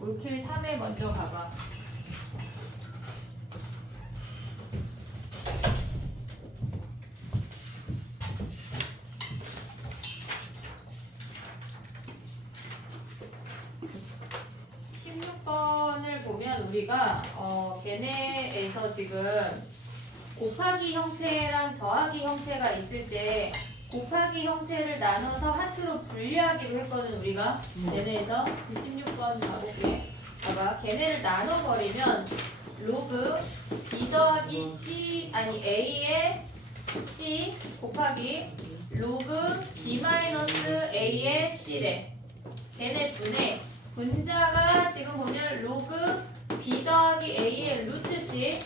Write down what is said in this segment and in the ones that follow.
올킬 3에 먼저 가봐. 보면 우리가 걔네에서 지금 곱하기 형태랑 더하기 형태가 있을 때 곱하기 형태를 나눠서 하트로 분리하기로 했거든 우리가. 걔네에서 16번 가볼게. 봐봐, 걔네를 나눠버리면 로그 b 더하기 c 아니 a의 c 곱하기 로그 b 마이너스 a의 c래. 걔네 분의 분자가 지금 보면 로그 b 더하기 a의 루트 c,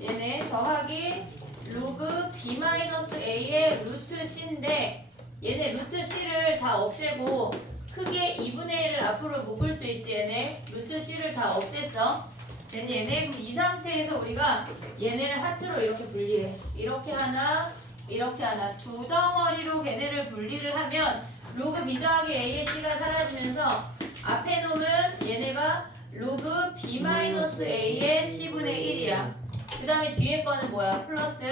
얘네 더하기 로그 b 마이너스 a의 루트 c인데, 얘네 루트 c를 다 없애고 크게 2분의 1을 앞으로 묶을 수 있지. 얘네 루트 c를 다 없앴어. 얘네 그럼 이 상태에서 우리가 얘네를 하트로 이렇게 분리해. 이렇게 하나, 이렇게 하나, 두 덩어리로 걔네를 분리를 하면 로그 b 더하기 a의 c가 사라지면서 앞에 놈은 얘네가 로그 b 마이너스 a의 c분의 1이야. 그 다음에 뒤에 거는 뭐야? 플러스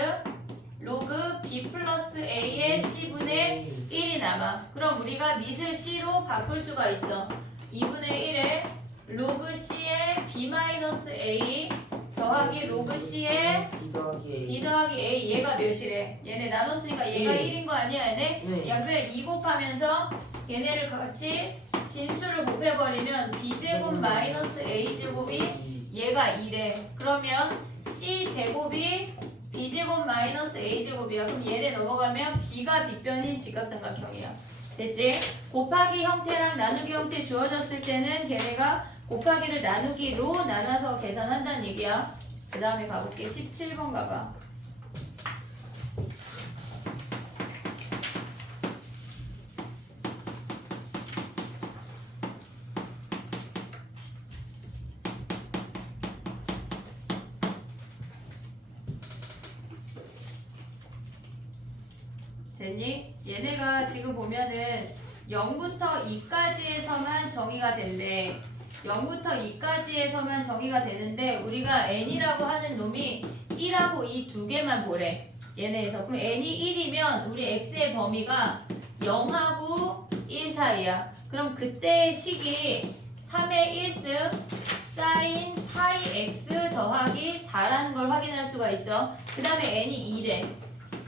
로그 b 플러스 a의 c분의 1이 남아. 그럼 우리가 밑을 c로 바꿀 수가 있어. 2분의 1에 로그 c의 b 마이너스 a 더하기 로그 c의 b 더하기 a. 얘가 몇이래? 얘네 나눴으니까 얘가 1인 거 아니야 얘네? 네. 양변 2 곱하면서 얘네를 같이 진수를 곱해버리면 b제곱 마이너스 a제곱이 얘가 2래. 그러면 c제곱이 b제곱 마이너스 a제곱이야. 그럼 얘네 넘어가면 b가 빗변인 직각삼각형이야. 됐지? 곱하기 형태랑 나누기 형태 주어졌을 때는 걔네가 곱하기를 나누기로 나눠서 계산한다는 얘기야. 그 다음에 가볼게. 17번 가봐. 됐니? 얘네가 지금 보면은 0부터 2까지에서만 정의가 된대. 0부터 2까지에서만 정의가 되는데 우리가 n이라고 하는 놈이 1하고 2 두 개만 보래. 얘네에서. 그럼 n이 1이면 우리 x의 범위가 0하고 1 사이야. 그럼 그때의 식이 3의 1승 사인 파이 x 더하기 4라는 걸 확인할 수가 있어. 그 다음에 n이 2래.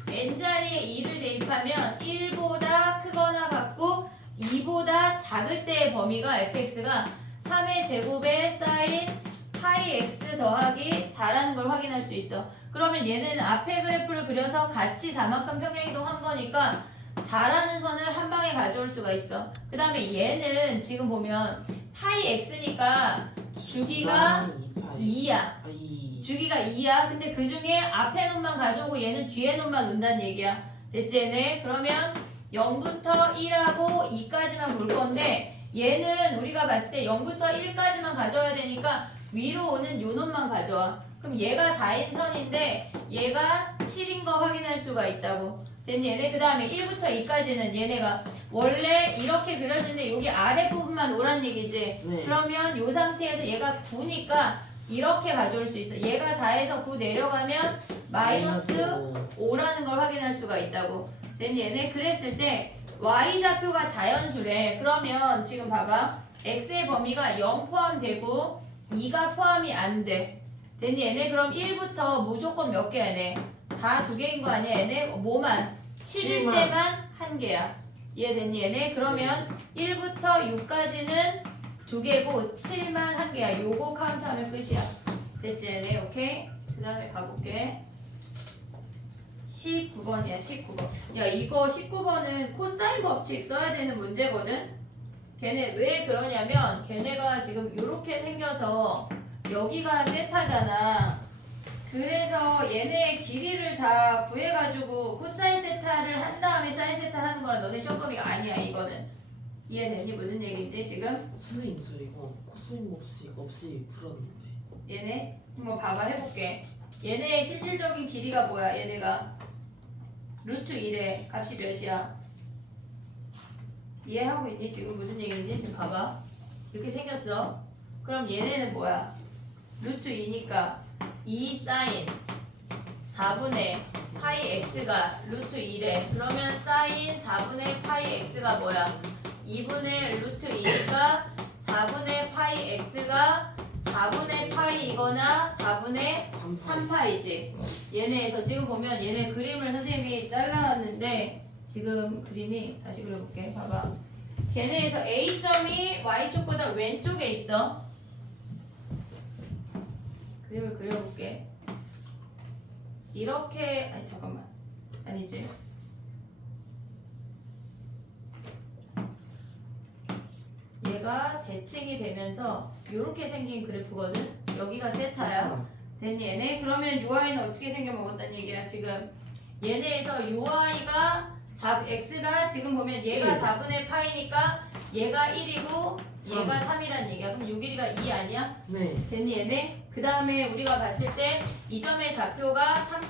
n자리에 2를 대입하면 1보다 크거나 같고 2보다 작을 때의 범위가 fx가 3의 제곱에 사인 파이 x 더하기 4라는 걸 확인할 수 있어. 그러면 얘는 앞에 그래프를 그려서 같이 4만큼 평행이동한 거니까 4라는 선을 한 방에 가져올 수가 있어. 그 다음에 얘는 지금 보면 파이 x니까 주기가 2야. 주기가 2야. 근데 그 중에 앞에 놈만 가져오고 얘는 뒤에 놈만 논다는 얘기야. 됐지 얘네? 그러면 0부터 1하고 2까지만 볼 건데 얘는 우리가 봤을 때 0부터 1까지만 가져와야 되니까 위로 오는 요 놈만 가져와. 그럼 얘가 4인선인데 얘가 7인 거 확인할 수가 있다고. 됐니 얘네? 그 다음에 1부터 2까지는 얘네가 원래 이렇게 그려지는데 여기 아랫부분만 오란 얘기지. 네. 그러면 요 상태에서 얘가 9니까 이렇게 가져올 수 있어. 얘가 4에서 9 내려가면 마이너스 5라는 걸 확인할 수가 있다고. 됐니 얘네? 그랬을 때 y좌표가 자연수래. 그러면 지금 봐봐. x의 범위가 0 포함되고 2가 포함이 안 돼. 됐니 얘네? 그럼 1부터 무조건 몇 개야 얘네? 다 두 개인 거 아니야 얘네? 뭐만? 7일 때만 한 개야. 이해됐니 얘네? 그러면 1부터 6까지는 두 개고 7만 한 개야. 요거 카운트하면 끝이야. 됐지 얘네? 오케이? 그 다음에 가볼게. 19번이야 19번. 야 이거 19번은 코사인 법칙 써야 되는 문제거든? 걔네 왜 그러냐면 걔네가 지금 요렇게 생겨서 여기가 세타잖아. 그래서 얘네의 길이를 다 구해가지고 코사인 세타를 한 다음에 사인 세타 하는 거랑 너네 시험 범위가 아니야 이거는. 이해됐니? 무슨 얘기인지 지금? 선생님 저 이거 코사인 법칙 없이 풀었는데. 얘네? 한번 봐봐 해볼게. 얘네의 실질적인 길이가 뭐야? 얘네가 루트 1의 값이 몇이야? 이해하고 있니? 지금 무슨 얘기인지 지금 봐봐. 이렇게 생겼어. 그럼 얘네는 뭐야? 루트 2니까 2 사인 4분의 파이 x가 루트 2래. 그러면 사인 4분의 파이 x가 뭐야? 2분의 루트 2니까 4분의 파이 x가 4분의 파이이거나 4분의 3파이지. 얘네에서 지금 보면 얘네 그림을 선생님이 잘라놨는데 지금 그림이 다시 그려볼게. 봐봐. 걔네에서 A점이 Y쪽보다 왼쪽에 있어. 그림을 그려볼게. 이렇게 아니 잠깐만 아니지. 얘가 대칭이 되면서 이렇게 생긴 그래프거든. 여기가 세타야. 됐니 얘네? 그러면 UI는 어떻게 생겨먹었단 얘기야 지금. 얘네에서 UI가 x가 지금 보면 얘가 4분의 파이니까 얘가 1이고 얘가 3이란 얘기야. 그럼 요 길이가 2 아니야? 네. 됐니 얘네? 그 다음에 우리가 봤을 때 이 점의 좌표가 3,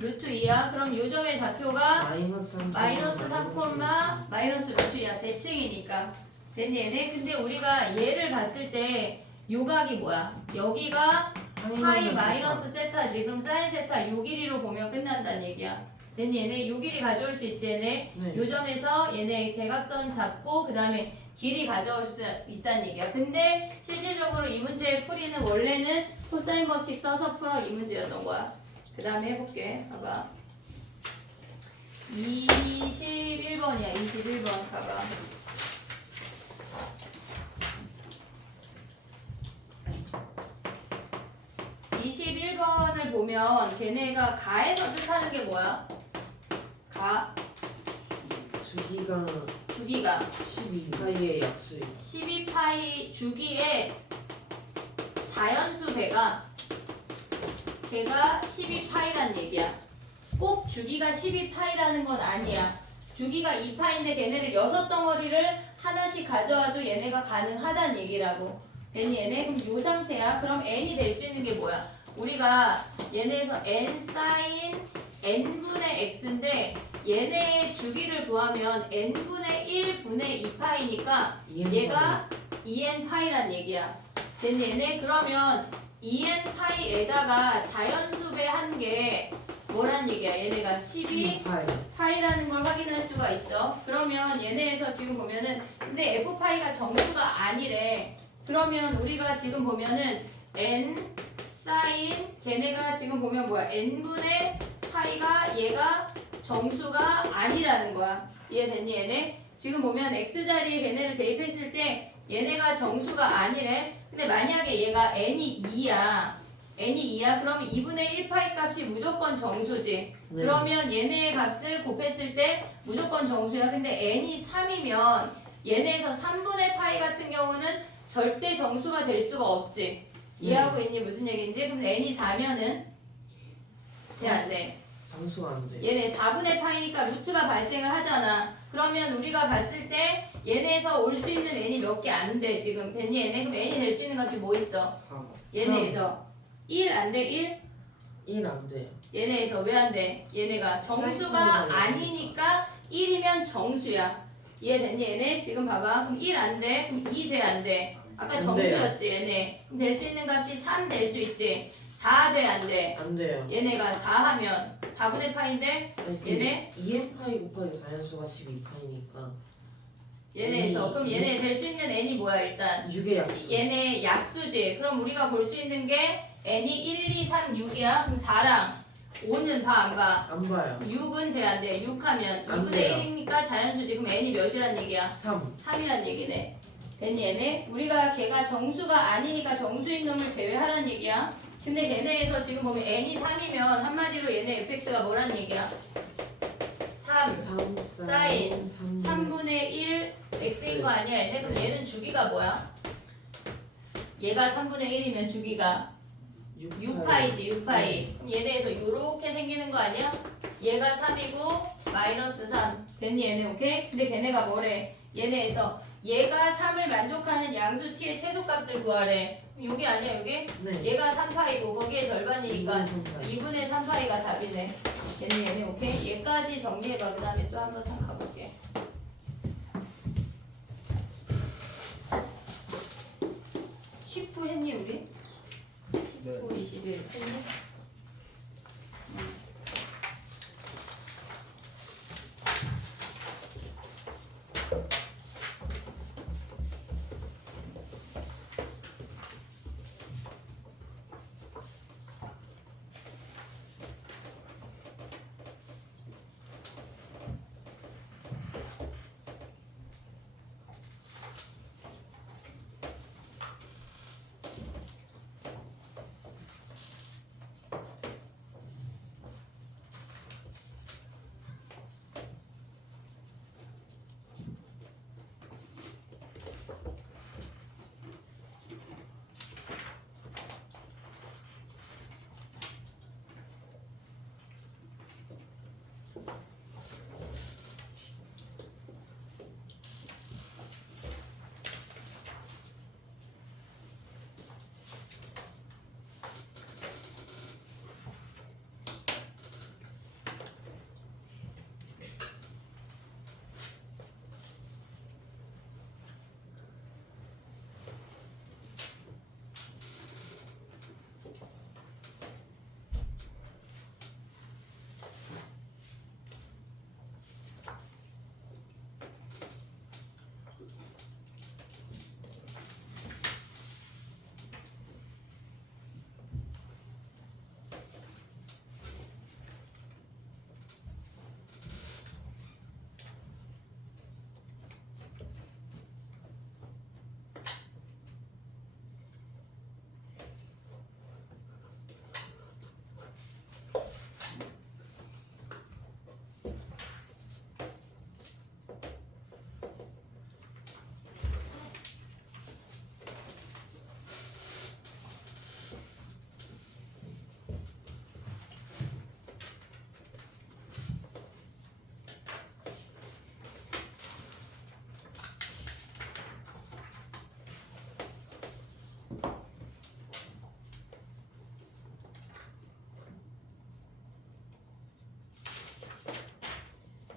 루트 2야. 그럼 요 점의 좌표가 마이너스 3, 마이너스 루트 2야. 대칭이니까. 됐니 얘네? 근데 우리가 얘를 봤을 때 요각이 뭐야? 여기가 파이 마이너스 세타지. 그럼 사인 세타 요 길이로 보면 끝난다는 얘기야. 됐니 얘네? 요 길이 가져올 수 있지 얘네? 네. 요 점에서 얘네 대각선 잡고 그 다음에 길이 가져올 수 있다는 얘기야. 근데 실질적으로 이 문제의 풀이는 원래는 코사인 법칙 써서 풀어 이 문제였던 거야. 그 다음에 해볼게. 봐봐. 21번이야. 21번 봐봐. (21번을) 보면 걔네가 가에서 뜻하는 게 뭐야? 가 주기가 12파이의 약수예요. 12파이 주기의 자연수 배가 걔가 12파이란 얘기야. 꼭 주기가 12파이라는 건 아니야. 주기가 2파인데 걔네를 6덩어리를 하나씩 가져와도 얘네가 가능하다는 얘기라고. 됐니 얘네? 그럼 요 상태야. 그럼 n이 될 수 있는 게 뭐야? 우리가 얘네에서 n 사인 n분의 x인데 얘네의 주기를 구하면 n분의 1분의 2파이니까 얘가 2n파이란 얘기야. 됐니 얘네? 그러면 2n파이에다가 자연수배 한 게 뭐란 얘기야? 얘네가 12파이라는 걸 확인할 수가 있어. 그러면 얘네에서 지금 보면은 근데 f파이가 정수가 아니래. 그러면 우리가 지금 보면은 n 사인 걔네가 지금 보면 뭐야? n분의 파이가 얘가 정수가 아니라는 거야. 이해됐니 얘네? 지금 보면 x자리에 걔네를 대입했을 때 얘네가 정수가 아니래. 근데 만약에 얘가 n이 2야. n이 2야. 그러면 2분의 1파이 값이 무조건 정수지. 네. 그러면 얘네의 값을 곱했을 때 무조건 정수야. 근데 n이 3이면 얘네에서 3분의 파이 같은 경우는 절대 정수가 될 수가 없지. 이해하고 있니? 무슨 얘기인지? 그럼 n이 4면은 돼 안 돼? 정수가 안 돼. 얘네 4분의 파이니까 루트가 발생을 하잖아. 그러면 우리가 봤을 때 얘네에서 올 수 있는 n이 몇 개 안 돼. 지금 됐니 얘네? 그럼 n이 될 수 있는 값이 뭐 있어? 3. 얘네에서 1 안 돼? 1? 1 안 돼요. 얘네에서 왜 안 돼? 얘네가 정수가 아니니까 1이면 정수야. 이해됐니 얘네? 지금 봐봐. 그럼 1 안 돼? 그럼 2 돼? 안 돼? 아까 안 정수였지 얘네. 그럼 될 수 있는 값이 3 될 수 있지. 4 돼? 안 돼? 안 돼요. 얘네가 4 하면 4분의 파인데 아니, 얘네? 2n파이 곱하기 자연수가 12파이니까 얘네에서 그럼 얘네 될 수 있는 n이 뭐야 일단? 6의 약수. 얘네 약수지. 그럼 우리가 볼 수 있는 게 n이 1, 2, 3, 6이야. 그럼 4랑 5는 봐 안 봐? 안 봐요. 6은 돼 안 돼? 6 하면 안 2분의 돼요. 1이니까 자연수지. 그럼 n이 몇이란 얘기야? 3. 3이란 얘기네. 됐니 얘네? 우리가 걔가 정수가 아니니까 정수인 놈을 제외하란 얘기야. 근데 걔네에서 지금 보면 n이 3이면 한마디로 얘네 fx가 뭐란 얘기야? 3 사인 3분의 1 x인 거 아니야 얘네? 그럼 얘는 주기가 뭐야? 얘가 3분의 1이면 주기가 6파이지 6파이. 그럼 얘네에서 요렇게 생기는 거 아니야? 얘가 3이고 마이너스 3 됐니 얘네? 오케이? 근데 걔네가 뭐래? 얘네에서 얘가 3을 만족하는 양수 t의 최소값을 구하래. 그럼 요게 아니야 요게? 네. 얘가 3파이고 거기에 절반이니까 2분의 3파이가 답이네. 됐니 얘네? 오케이? 얘까지 정리해봐. 그 다음에 또 한번 더 가볼게. 19 했니 우리? 네. 19, 21 했니?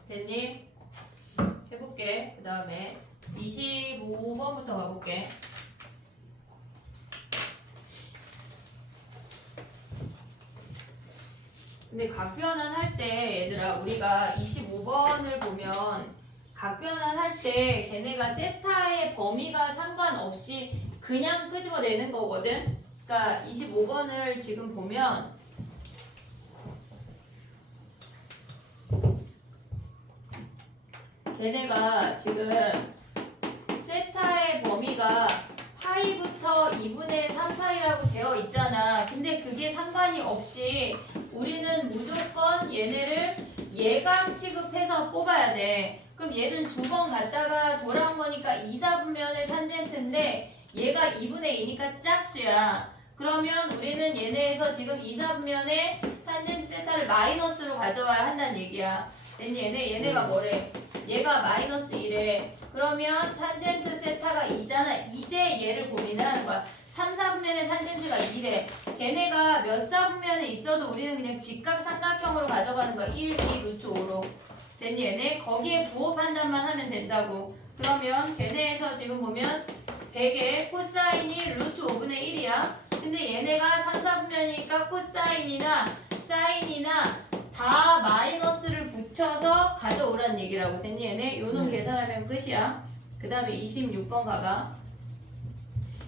됐니? 해볼게. 그 다음에 25번부터 가볼게. 근데 각변환 할 때 얘들아 우리가 25번을 보면 각변환 할 때 걔네가 세타의 범위가 상관없이 그냥 끄집어내는 거거든. 그러니까 25번을 지금 보면 걔네가 지금 세타의 범위가 파이부터 2분의 3파이라고 되어 있잖아. 근데 그게 상관이 없이 우리는 무조건 얘네를 예각 취급해서 뽑아야 돼. 그럼 얘는 두 번 갔다가 돌아온 거니까 2, 4분면의 탄젠트인데 얘가 2분의 2니까 짝수야. 그러면 우리는 얘네에서 지금 2, 4분면의 탄젠트 세타를 마이너스로 가져와야 한다는 얘기야. 얘네가 뭐래? 얘가 마이너스 1에 그러면 탄젠트 세타가 2잖아. 이제 얘를 고민을 하는 거야. 3, 4분면의 탄젠트가 2래. 걔네가 몇 4분면에 있어도 우리는 그냥 직각삼각형으로 가져가는 거야. 1, 2, 루트 5로. 됐니 얘네? 거기에 부호 판단만 하면 된다고. 그러면 걔네에서 지금 보면 100의 코사인이 루트 5분의 1이야. 근데 얘네가 3, 4분면이니까 코사인이나 사인이나 다 마이너스를 붙여서 가져오란 얘기라고. 됐니 얘네? 요놈 계산하면 끝이야. 그 다음에 26번 가봐.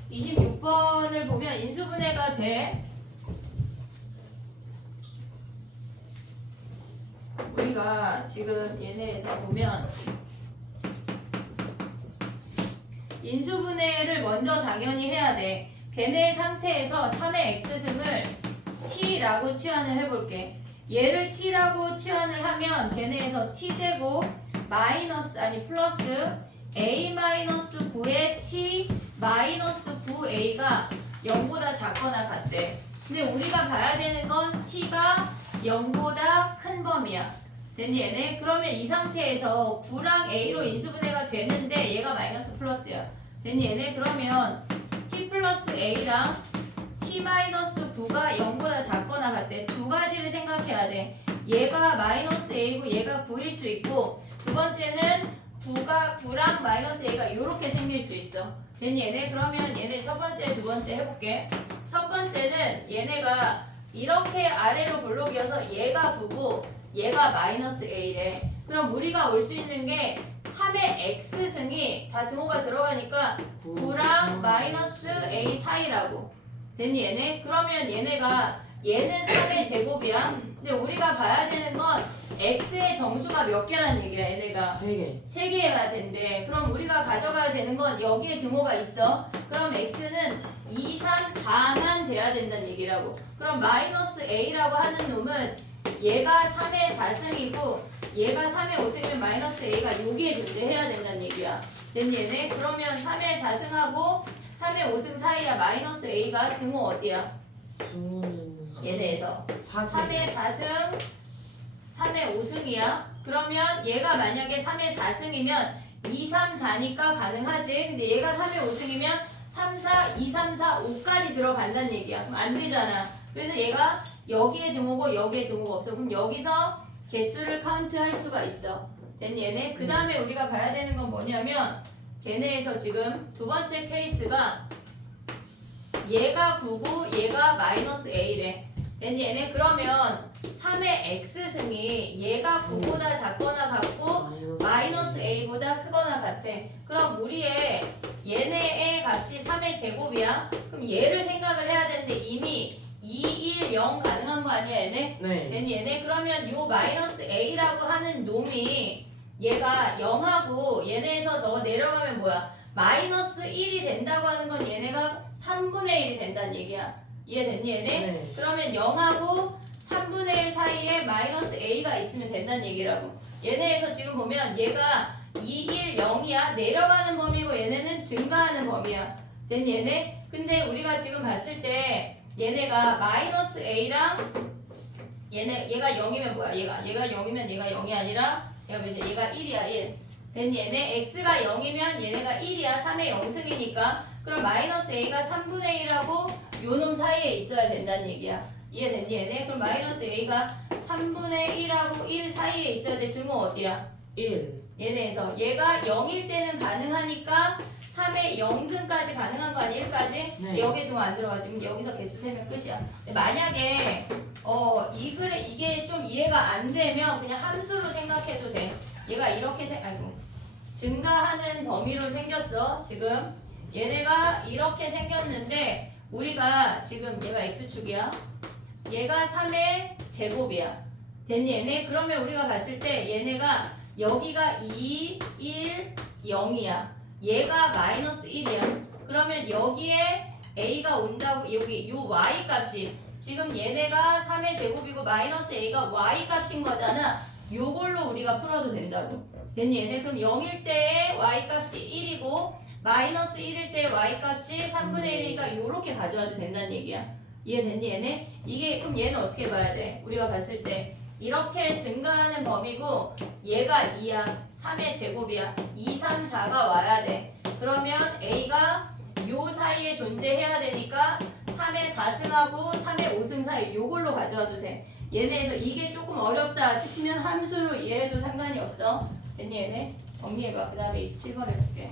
26번을 보면 인수분해가 돼. 우리가 지금 얘네에서 보면 인수분해를 먼저 당연히 해야 돼. 걔네 상태에서 3의 x승을 t라고 치환을 해볼게. 얘를 t라고 치환을 하면 걔네에서 t제곱 마이너스 아니 플러스 a-9의 t 마이너스 9a가 0보다 작거나 같대. 근데 우리가 봐야 되는 건 t가 0보다 큰 범위야. 됐니 얘네? 그러면 이 상태에서 9랑 a로 인수분해가 되는데 얘가 마이너스 플러스야. 됐니 얘네? 그러면 t 플러스 a랑 t 마이너스 9가 0보다 작거나 같대. 두 가지를 생각해야 돼. 얘가 마이너스 a고 얘가 9일 수 있고 두 번째는 9랑 마이너스 a가 이렇게 생길 수 있어. 됐니 얘네? 그러면 얘네 첫 번째, 두 번째 해볼게. 첫 번째는 얘네가 이렇게 아래로 블록이어서 얘가 9고 얘가 마이너스 a래. 그럼 우리가 올 수 있는 게 3의 x승이 다 등호가 들어가니까 9랑 마이너스 a 사이라고. 됐니 얘네? 그러면 얘네가 얘는 3의 제곱이야. 근데 우리가 봐야 되는 건 x의 정수가 몇 개란 얘기야 얘네가. 3개. 3개여야 된대. 그럼 우리가 가져가야 되는 건 여기에 등호가 있어. 그럼 x는 2, 3, 4만 돼야 된다는 얘기라고. 그럼 마이너스 a라고 하는 놈은 얘가 3의 4승이고 얘가 3의 5승이면 마이너스 a가 여기에 존재해야 된다는 얘기야. 됐니 얘네? 그러면 3의 4승하고 3의 5승 사이야. 마이너스 a가 등호 어디야? 등호는 얘네에서 4승. 3의 4승 3의 5승이야. 그러면 얘가 만약에 3의 4승이면 2, 3, 4니까 가능하지. 근데 얘가 3의 5승이면 3, 4, 2, 3, 4, 5까지 들어간다는 얘기야. 그럼 안 되잖아. 그래서 얘가 여기에 등호고 여기에 등호가 없어. 그럼 여기서 개수를 카운트할 수가 있어. 됐니 얘네? 그 다음에 우리가 봐야 되는 건 뭐냐면 걔네에서 지금 두 번째 케이스가 얘가 9고 얘가 마이너스 a래. 됐니 얘네? 그러면 3의 x승이 얘가 9보다 작거나 같고 마이너스 a보다 크거나 같아. 그럼 우리의 얘네의 값이 3의 제곱이야. 그럼 얘를 생각을 해야 되는데 이미 2, 1, 0 가능한 거 아니야 얘네? 네. 됐니 얘네? 그러면 요 마이너스 a라고 하는 놈이 얘가 0하고 얘네에서 너 내려가면 뭐야? 마이너스 1이 된다고 하는 건 얘네가 3분의 1이 된다는 얘기야. 이해됐니 얘네? 네. 그러면 0하고 3분의 1 사이에 마이너스 a가 있으면 된다는 얘기라고. 얘네에서 지금 보면 얘가 2, 1, 0이야. 내려가는 범위고 얘네는 증가하는 범위야. 됐니 얘네? 근데 우리가 지금 봤을 때 얘네가 마이너스 a랑 얘가 0이면 뭐야? 얘가 0이면 얘가 0이 아니라 얘가 몇이야? 얘가 1이야 1. 됐니 얘네? x가 0이면 얘네가 1이야. 3의 0승이니까. 그럼 마이너스 a가 3분의 1하고 요놈 사이에 있어야 된다는 얘기야. 이해됐니 얘네? 그럼 마이너스 a가 3분의 1하고 1 사이에 있어야 돼. 등호 어디야? 1. 얘네에서 얘가 0일 때는 가능하니까 3의 0승까지 가능한 거 아니야? 1까지? 네. 여기에 등호 안 들어가지면 여기서 개수 세면 끝이야. 근데 만약에 이게 좀 이해가 안 되면 그냥 함수로 생각해도 돼. 얘가 이렇게 증가하는 범위로 생겼어. 지금 얘네가 이렇게 생겼는데 우리가 지금 얘가 x축이야. 얘가 3의 제곱이야. 됐니 얘네? 그러면 우리가 봤을 때 얘네가 여기가 2, 1, 0이야. 얘가 마이너스 1이야. 그러면 여기에 a가 온다고 여기 요 y 값이 지금 얘네가 3의 제곱이고 마이너스 a가 y 값인 거잖아. 요걸로 우리가 풀어도 된다고. 됐니 얘네? 그럼 0일 때의 y 값이 1이고 마이너스 1일 때 y 값이 3분의 1이니까 요렇게 가져와도 된다는 얘기야. 이해됐니 얘네? 이게 그럼 얘는 어떻게 봐야 돼? 우리가 봤을 때 이렇게 증가하는 범위고 얘가 2야. 3의 제곱이야. 2, 3, 4가 와야 돼. 그러면 a가 요 사이에 존재해야 되니까 3의 4승하고 3의 5승 사이 요걸로 가져와도 돼. 얘네에서 이게 조금 어렵다 싶으면 함수로 이해해도 상관이 없어. 됐니 얘네? 정리해봐. 그 다음에 27번 해볼게.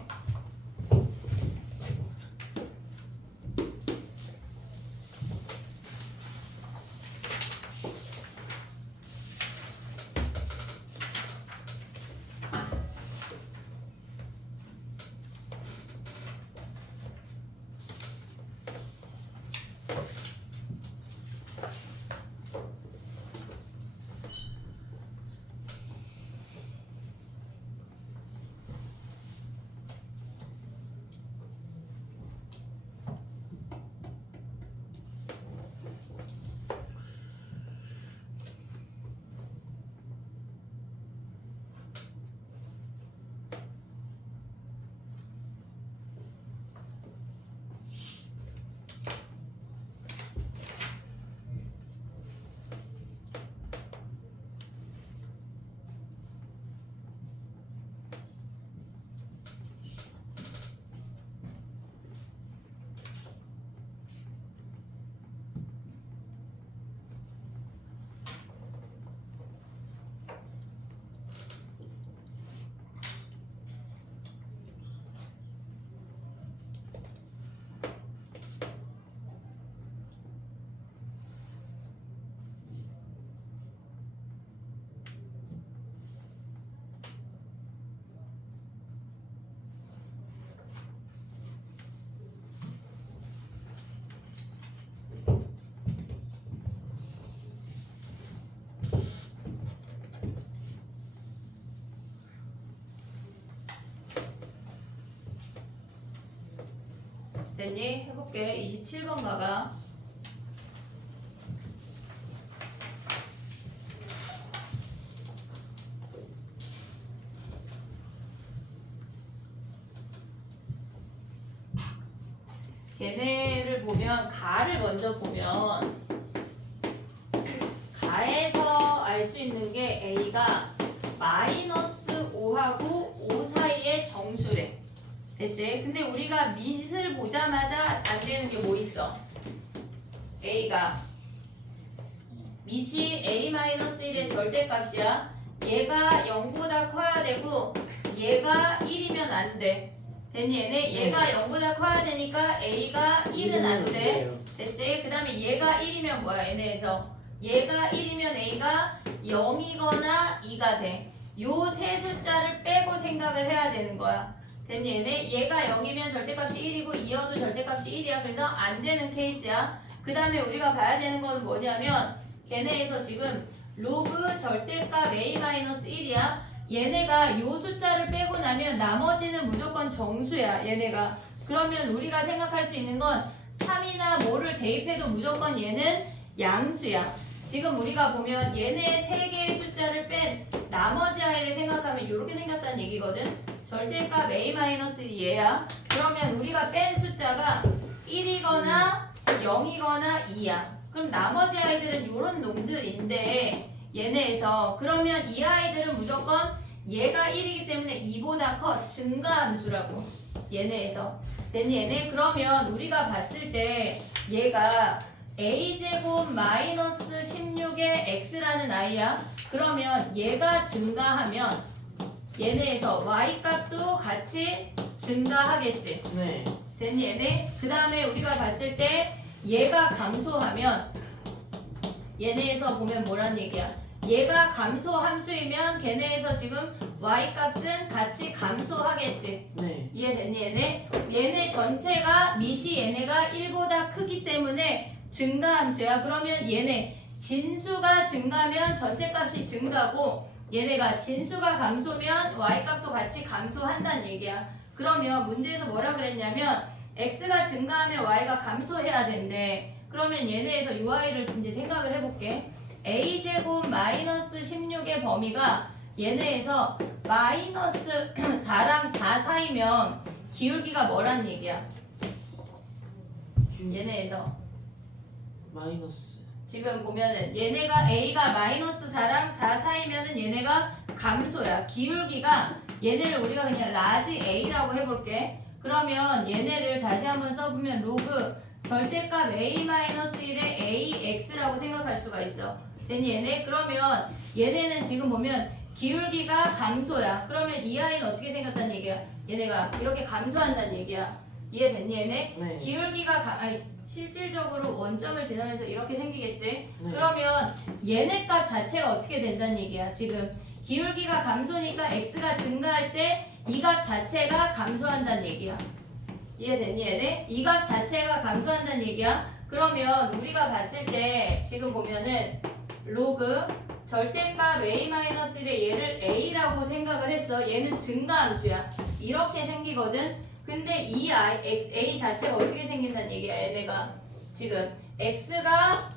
됐니? 해볼게. 27번 봐봐. 걔네를 보면 가를 먼저 보면 가에서 알 수 있는 게 A가 마이너스 5하고 5 사이의 정수래. 됐지? 근데 우리가 밑을 보자마자 안 되는 게 뭐 있어? A가 밑이 A-1의 절대값이야. 얘가 0보다 커야 되고 얘가 1이면 안 돼. 됐니? 얘네? 얘가 0보다 커야 되니까 A가 1은 안 돼. 됐지? 그 다음에 얘가 1이면 뭐야? 얘네에서 얘가 1이면 A가 0이거나 2가 돼. 요 세 숫자를 빼고 생각을 해야 되는 거야. 됐니? 얘네? 얘가 0이면 절대값이 1이고 2여도 절대값이 1이야. 그래서 안 되는 케이스야. 그 다음에 우리가 봐야 되는 건 뭐냐면 걔네에서 지금 로그 절대값 A-1이야. 얘네가 요 숫자를 빼고 나면 나머지는 무조건 정수야. 얘네가. 그러면 우리가 생각할 수 있는 건 3이나 뭐를 대입해도 무조건 얘는 양수야. 지금 우리가 보면 얘네 세 개의 숫자를 뺀 나머지 아이를 생각하면 이렇게 생겼다는 얘기거든. 절대값 A-얘야. 그러면 우리가 뺀 숫자가 1이거나 0이거나 2야. 그럼 나머지 아이들은 이런 놈들인데 얘네에서 그러면 이 아이들은 무조건 얘가 1이기 때문에 2보다 커 증가함수라고. 얘네에서 됐니? 얘네? 그러면 우리가 봤을 때 얘가 a제곱 마이너스 16의 x라는 아이야. 그러면 얘가 증가하면 얘네에서 y값도 같이 증가하겠지. 네. 됐니? 얘네? 그 다음에 우리가 봤을 때 얘가 감소하면 얘네에서 보면 뭐란 얘기야? 얘가 감소 함수이면 걔네에서 지금 y값은 같이 감소하겠지. 네. 이해됐니? 얘네? 얘네 전체가 밑이 얘네가 1보다 크기 때문에 증가함수야. 그러면 얘네 진수가 증가하면 전체 값이 증가고 얘네가 진수가 감소면 y값도 같이 감소한다는 얘기야. 그러면 문제에서 뭐라 그랬냐면 x가 증가하면 y가 감소해야 된대. 그러면 얘네에서 이 y를 이제 생각을 해볼게. a제곱 마이너스 16의 범위가 얘네에서 마이너스 4랑 4 사이면 기울기가 뭐란 얘기야? 얘네에서 마이너스. 지금 보면은 얘네가 a가 마이너스 4랑 4 사이면은 얘네가 감소야. 기울기가 얘네를 우리가 그냥 라지 a라고 해볼게. 그러면 얘네를 다시 한번 써보면 로그 절대값 a-1의 ax라고 생각할 수가 있어. 됐니? 얘네? 그러면 얘네는 지금 보면 기울기가 감소야. 그러면 이 아이는 어떻게 생겼다는 얘기야? 얘네가 이렇게 감소한다는 얘기야. 이해됐니? 얘네? 네. 기울기가 아니 실질적으로 원점을 지나면서 이렇게 생기겠지? 네. 그러면 얘네 값 자체가 어떻게 된다는 얘기야? 지금 기울기가 감소니까 x가 증가할 때 이 값 자체가 감소한다는 얘기야. 이해됐니? 얘네? 이 값 자체가 감소한다는 얘기야. 그러면 우리가 봤을 때 지금 보면은 로그 절대값 a-의 얘를 a라고 생각을 했어. 얘는 증가함수야. 이렇게 생기거든. 근데 이 a 자체가 어떻게 생긴다는 얘기야. 얘네가 지금 x가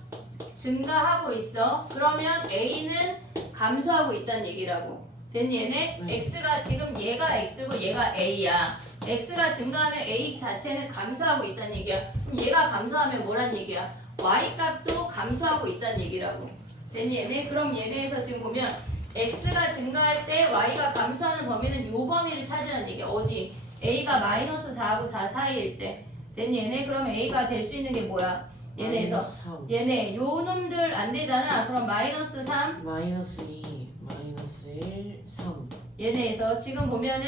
증가하고 있어. 그러면 a는 감소하고 있다는 얘기라고. 됐니? 얘네? 네. x가 지금 얘가 x고 얘가 a야. x가 증가하면 a 자체는 감소하고 있다는 얘기야. 그럼 얘가 감소하면 뭐란 얘기야? y 값도 감소하고 있다는 얘기라고. 됐니? 얘네? 그럼 얘네에서 지금 보면 x가 증가할 때 y가 감소하는 범위는 요 범위를 차지하는 얘기야. 어디? a가 마이너스 4하고 4 사이일 때. 됐니? 얘네? 그럼 a가 될 수 있는 게 뭐야? 얘네에서 마이너스 3. 얘네 요 놈들 안 되잖아. 그럼 마이너스 3 마이너스 2. 마이너스 1. 3. 얘네에서 지금 보면은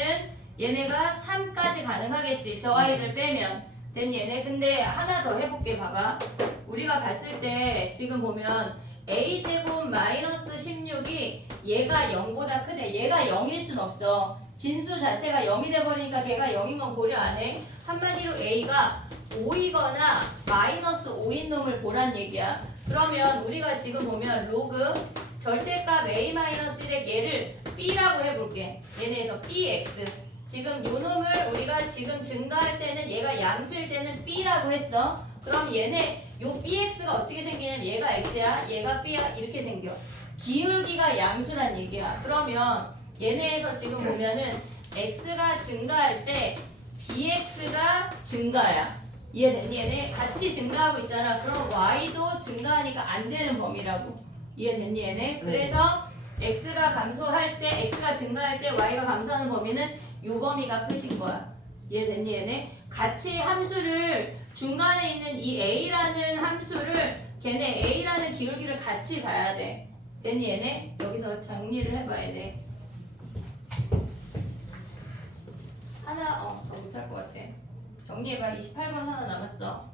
얘네가 3까지 가능하겠지. 저 아이들 빼면. 됐니? 얘네? 근데 하나 더 해볼게. 봐봐. 우리가 봤을 때 지금 보면 a제곱 마이너스 16이 얘가 0보다 크대. 얘가 0일 순 없어. 진수 자체가 0이 돼버리니까 걔가 0인 건 고려 안 해. 한마디로 a가 5이거나 마이너스 5인 놈을 보란 얘기야. 그러면 우리가 지금 보면 로그 절대값 a-1의 얘를 b라고 해볼게. 얘네에서 bx. 지금 요 놈을 우리가 지금 증가할 때는 얘가 양수일 때는 B라고 했어. 그럼 얘네 요 BX가 어떻게 생기냐면 얘가 X야, 얘가 B야 이렇게 생겨. 기울기가 양수란 얘기야. 그러면 얘네에서 지금 보면은 X가 증가할 때 BX가 증가야. 이해됐니? 얘네 같이 증가하고 있잖아. 그럼 Y도 증가하니까 안 되는 범위라고. 이해됐니? 얘네? 그래서 X가 감소할 때, X가 증가할 때 Y가 감소하는 범위는 요 범위가 끝인 거야. 이해됐니? 얘네? 같이 함수를 중간에 있는 이 A라는 함수를 걔네 A라는 기울기를 같이 봐야 돼. 됐니? 얘네? 여기서 정리를 해봐야 돼. 하나, 더 못할 것 같아. 정리해봐. 28번 하나 남았어.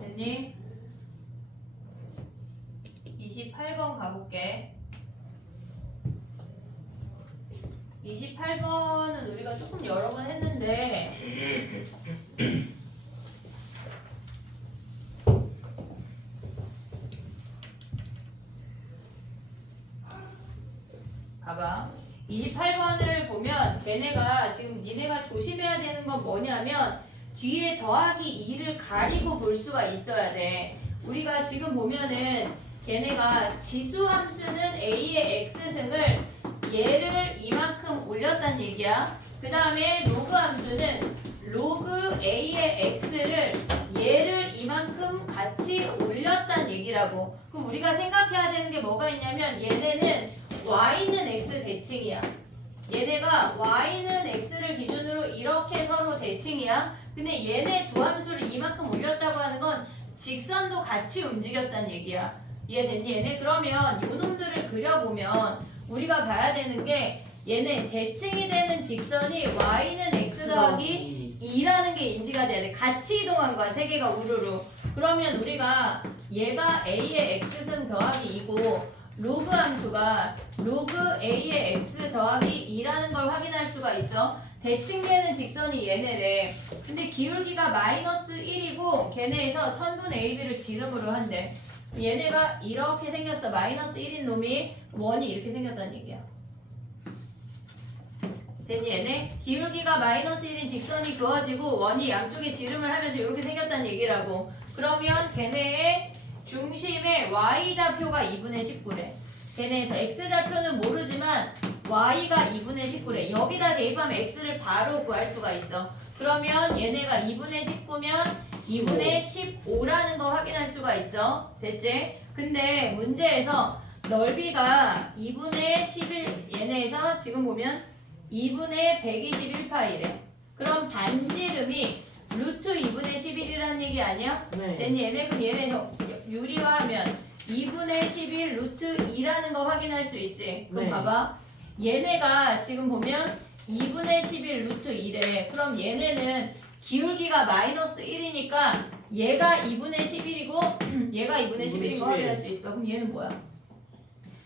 됐니? 28번 가볼게. 28번은 우리가 조금 여러 번 했는데 봐봐. 28번을 보면 걔네가 지금 니네가 조심해야 되는 건 뭐냐면 뒤에 더하기 2를 가리고 볼 수가 있어야 돼. 우리가 지금 보면은 걔네가 지수 함수는 A의 X승을 얘를 이만큼 올렸단 얘기야. 그 다음에 로그 함수는 로그 A의 X를 얘를 이만큼 같이 올렸단 얘기라고. 그럼 우리가 생각해야 되는 게 뭐가 있냐면 얘네는 Y는 X 대칭이야. 얘네가 Y는 X를 기준으로 이렇게 서로 대칭이야. 근데 얘네 두 함수를 이만큼 올렸다고 하는 건 직선도 같이 움직였단 얘기야. 이해됐니? 얘네 그러면 요 놈들을 그려보면 우리가 봐야 되는 게 얘네 대칭이 되는 직선이 Y는 X 더하기 2라는 게 인지가 돼야 돼. 같이 이동한 거야. 세 개가 우르르. 그러면 우리가 얘가 A의 X승 더하기 2고 로그 함수가 로그 A의 X 더하기 2라는 걸 확인할 수가 있어. 대칭되는 직선이 얘네래. 근데 기울기가 마이너스 1이고 걔네에서 선분 AB를 지름으로 한대. 얘네가 이렇게 생겼어. 마이너스 1인 놈이 원이 이렇게 생겼다는 얘기야. 됐니 얘네? 기울기가 마이너스 1인 직선이 그어지고 원이 양쪽에 지름을 하면서 이렇게 생겼다는 얘기라고. 그러면 걔네의 중심의 Y좌표가 2분의 19래. 걔네에서 X좌표는 모르지만 Y가 2분의 19래. 여기다 대입하면 X를 바로 구할 수가 있어. 그러면 얘네가 2분의 19면 2분의 15라는 거 확인할 수가 있어. 됐지? 근데 문제에서 넓이가 2분의 11, 얘네에서 지금 보면 2분의 121파이래. 그럼 반지름이 루트 2분의 11이라는 얘기 아니야? 네. 됐니? 얘네 그럼 얘네 유리화하면 2분의 11 루트 2라는 거 확인할 수 있지. 그럼 네. 봐봐. 얘네가 지금 보면 2분의 11 루트 2래. 그럼 얘네는 기울기가 마이너스 1이니까 얘가 2분의 11이고 얘가 2분의 11인 거 11. 확인할 수 있어. 그럼 얘는 뭐야?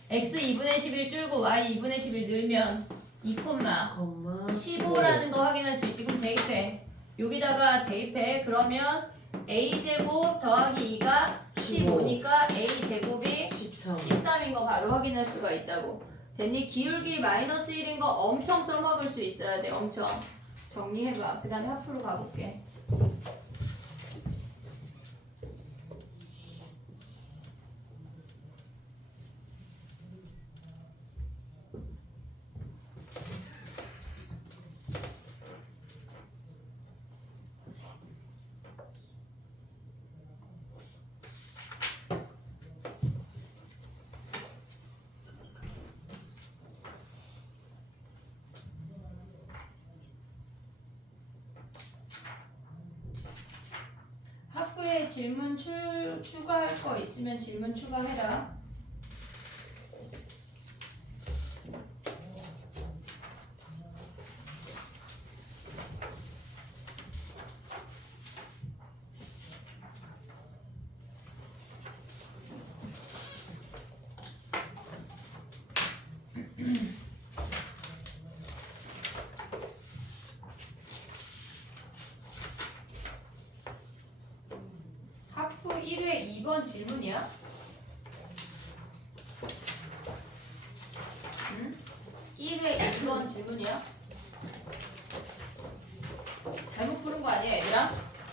x 2분의 11 줄고 y 2분의 11 늘면 2, 15라는 거 확인할 수 있지. 그럼 대입해. 여기다가 대입해. 그러면 a제곱 더하기 2가 15니까 a제곱이 13. 13인 거 바로 확인할 수가 있다고. 됐니? 기울기 마이너스 1인 거 엄청 써먹을 수 있어야 돼. 엄청. 정리해봐. 그 다음에 하프로 가볼게. 하프에 질문 추가할 거 있으면 질문 추가해라. 하프 1회 2번 질문이야? 응? 1회 2번 질문이야? 잘못 푸는 거 아니야 얘들아?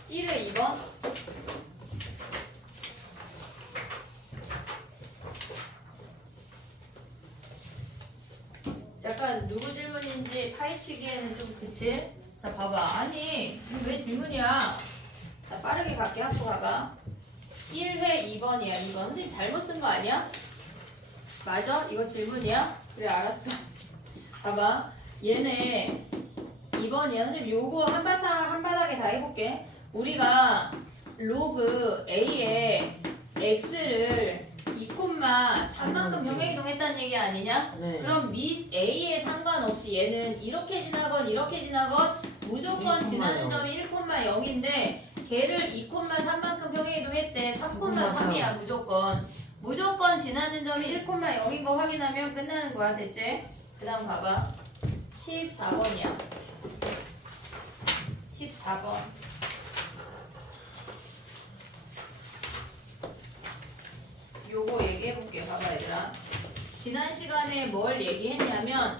1회 2번? 약간 누구 질문인지 파헤치기에는 좀 그치? 자 봐봐. 아니 왜 질문이야? 자 빠르게 갈게. 하프 가봐. 1회 2번이야. 2번 선생님 잘못 쓴 거 아니야? 맞아? 이거 질문이야? 그래 알았어. 봐봐. 얘네 2번이야. 선생님 요거 한바닥에 다 해볼게. 우리가 로그 A에 X를 2,3만큼 병행이동했다는 얘기 아니냐? 네. 그럼 미 A에 상관없이 얘는 이렇게 지나건 이렇게 지나건 무조건 1,0. 지나는 점이 1,0인데 걔를 2,3만큼 평행이동했대. 4,3이야 무조건 지나는 점이 1,0인 거 확인하면 끝나는 거야. 됐지? 그 다음 봐봐. 14번이야 14번 요거 얘기해볼게. 봐봐 얘들아. 지난 시간에 뭘 얘기했냐면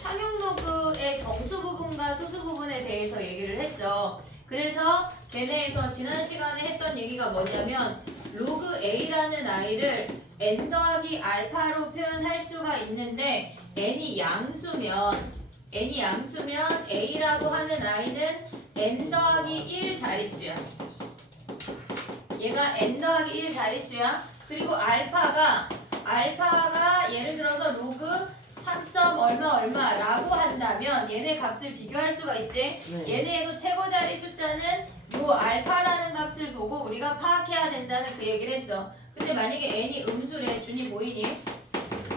상용 로그의 정수 부분과 소수 부분에 대해서 얘기를 했어. 그래서 걔네에서 지난 시간에 했던 얘기가 뭐냐면 로그 A라는 아이를 n 더하기 알파로 표현할 수가 있는데 n이 양수면 A라고 하는 아이는 n 더하기 1 자릿수야. 얘가 n 더하기 1 자릿수야. 그리고 알파가 예를 들어서 로그 3점 얼마라고 한다면 얘네 값을 비교할 수가 있지. 네. 얘네에서 최고자리 숫자는 요 알파라는 값을 보고 우리가 파악해야 된다는 그 얘기를 했어. 근데 만약에 n이 음수래. 준이 보이니?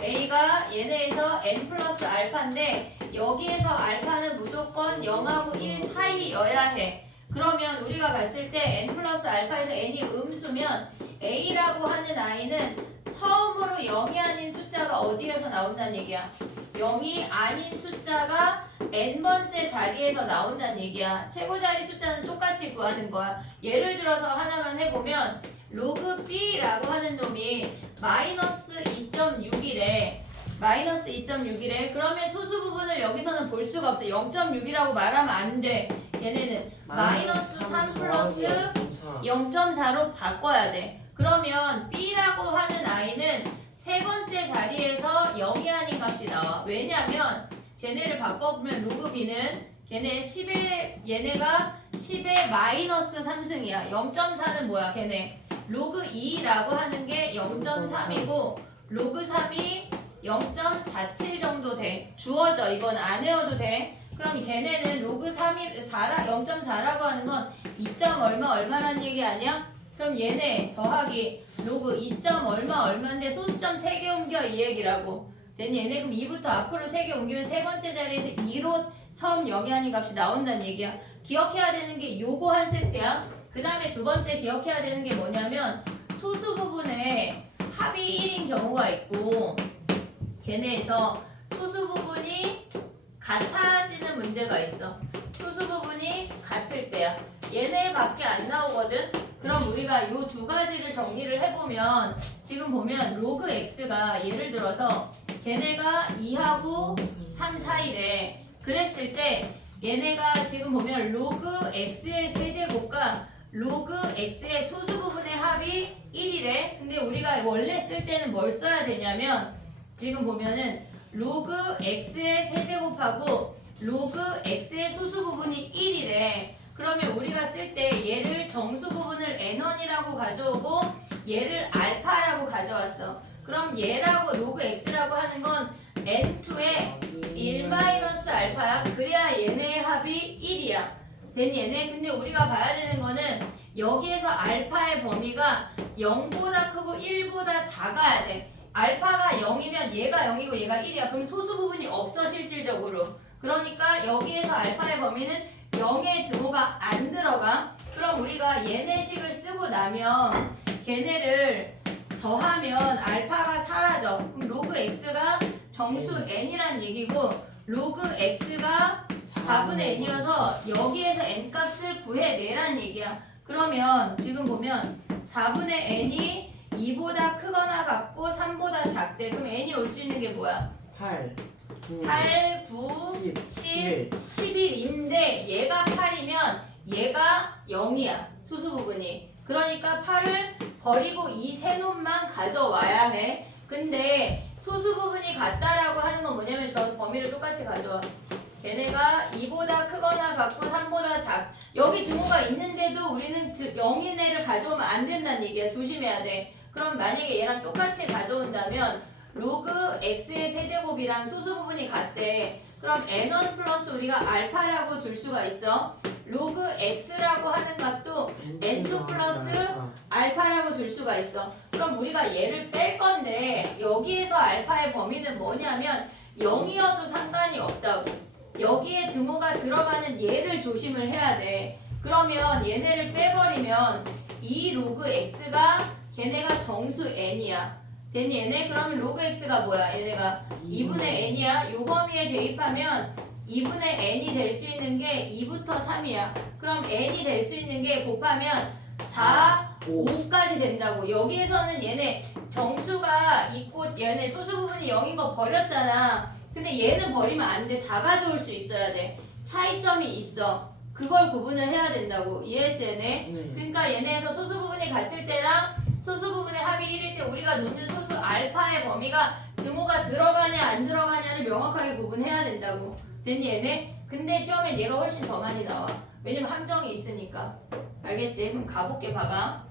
a가 얘네에서 n 플러스 알파인데 여기에서 알파는 무조건 0하고 1 사이여야 해. 그러면 우리가 봤을 때 n 플러스 알파에서 n이 음수면 a라고 하는 아이는 처음으로 0이 아닌 숫자가 어디에서 나온다는 얘기야? 0이 아닌 숫자가 n번째 자리에서 나온다는 얘기야. 최고자리 숫자는 똑같이 구하는 거야. 예를 들어서 하나만 해보면 로그 b라고 하는 놈이 마이너스 2.6이래. 마이너스 2.6이래. 그러면 소수 부분을 여기서는 볼 수가 없어. 0.6이라고 말하면 안 돼. 얘네는 마이너스 3 플러스 0.4로 바꿔야 돼. 그러면 b라고 하는 아이는 세 번째 자리에서 0이 아닌 값이 나와. 왜냐면 쟤네를 바꿔보면 로그 b는 얘네가 10의 마이너스 3승이야. 0.4는 뭐야? 걔네 로그 2라고 하는 게 0.3이고 로그 3이 0.47 정도 돼. 주어져. 이건 안 외워도 돼. 그럼 걔네는 로그 0.4라고 하는 건 2점 얼마라는 얘기 아니야? 그럼 얘네 더하기 로그 2점 얼마인데 소수점 3개 옮겨 이 얘기라고. 됐니? 얘네 그럼 2부터 앞으로 3개 옮기면 세 번째 자리에서 2로 처음 0이 아닌 값이 나온다는 얘기야. 기억해야 되는 게 요거 한 세트야. 그 다음에 두 번째 기억해야 되는 게 뭐냐면 소수 부분에 합이 1인 경우가 있고 걔네에서 소수 부분이 같아지는 문제가 있어. 소수 부분이 같을 때야. 얘네밖에 안 나오거든. 그럼 우리가 요 두 가지를 정리를 해보면 지금 보면 로그 x가 예를 들어서 걔네가 2하고 3 사이래. 그랬을 때 얘네가 지금 보면 로그 x의 세제곱과 로그 x의 소수 부분의 합이 1이래. 근데 우리가 원래 쓸 때는 뭘 써야 되냐면 지금 보면은 로그 x의 세제곱하고 로그 x의 소수 부분이 1이래. 그러면 우리가 쓸 때 얘를 정수 부분을 n1이라고 가져오고 얘를 알파라고 가져왔어. 그럼 얘라고 로그 x라고 하는 건 n2의 1 마이너스 알파야. 그래야 얘네의 합이 1이야. 됐니 얘네? 근데 우리가 봐야 되는 거는 여기에서 알파의 범위가 0보다 크고 1보다 작아야 돼. 알파가 0이면 얘가 0이고 얘가 1이야. 그럼 소수 부분이 없어 실질적으로. 그러니까 여기에서 알파의 범위는 0의 등호가 안 들어가. 그럼 우리가 얘네 식을 쓰고 나면 걔네를 더하면 알파가 사라져. 그럼 로그 x가 정수 n이란 얘기고 로그 x가 4분의 n이어서 여기에서 n 값을 구해내란 얘기야. 그러면 지금 보면 4분의 n이 2보다 크거나 같고 3보다 작대. 그럼 n이 올 수 있는 게 뭐야? 8, 9, 8, 9, 10, 11인데 얘가 8이면 얘가 0이야. 소수 부분이. 그러니까 8을 버리고 이 세 놈만 가져와야 해. 근데 소수 부분이 같다라고 하는 건 뭐냐면 저 범위를 똑같이 가져와. 걔네가 2보다 크거나 같고 3보다 작. 여기 등호가 있는데도 우리는 0인 애를 가져오면 안 된다는 얘기야. 조심해야 돼. 그럼 만약에 얘랑 똑같이 가져온다면 로그 x의 세제곱이랑 소수 부분이 같대. 그럼 n1 플러스 우리가 알파라고 둘 수가 있어. 로그 x라고 하는 값도 n2 플러스 알파라고 둘 수가 있어. 그럼 우리가 얘를 뺄 건데 여기에서 알파의 범위는 뭐냐면 0이어도 상관이 없다고. 여기에 등호가 들어가는 얘를 조심을 해야 돼. 그러면 얘네를 빼버리면 이 로그 x가 걔네가 정수 n이야. 됐니 얘네? 그러면 로그 x가 뭐야? 얘네가 2분의 n이야. 요 범위에 대입하면 2분의 n이 될 수 있는 게 2부터 3이야. 그럼 n이 될 수 있는 게 곱하면 4, 5까지 된다고. 여기에서는 얘네 정수가 있고 얘네 소수 부분이 0인 거 버렸잖아. 근데 얘는 버리면 안 돼. 다 가져올 수 있어야 돼. 차이점이 있어. 그걸 구분을 해야 된다고. 이해했지 얘네? 네. 그러니까 얘네에서 소수 부분이 같을 때랑 소수 부분의 합이 1일 때 우리가 놓는 소수 알파의 범위가 등호가 들어가냐 안 들어가냐를 명확하게 구분해야 된다고. 됐니 얘네? 근데 시험엔 얘가 훨씬 더 많이 나와. 왜냐면 함정이 있으니까. 알겠지? 그럼 가볼게. 봐봐.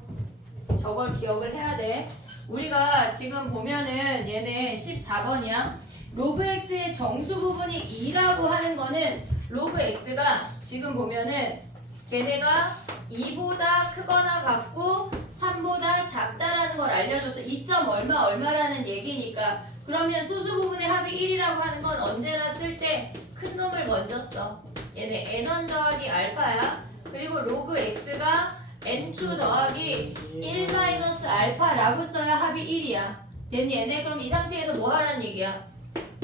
저걸 기억을 해야 돼. 우리가 지금 보면은 얘네 14번이야. 로그 x의 정수 부분이 2라고 하는 거는 로그 x가 지금 보면은 걔네가 2보다 크거나 같고 3보다 작다라는 걸 알려줘서 2점 얼마 얼마라는 얘기니까. 그러면 소수 부분의 합이 1이라고 하는 건 언제나 쓸 때 큰 놈을 먼저 써. 얘네 n1 더하기 알파야. 그리고 로그 x가 n2 더하기 1 마이너스 알파라고 써야 합이 1이야. 됐니 얘네? 그럼 이 상태에서 뭐 하란 얘기야?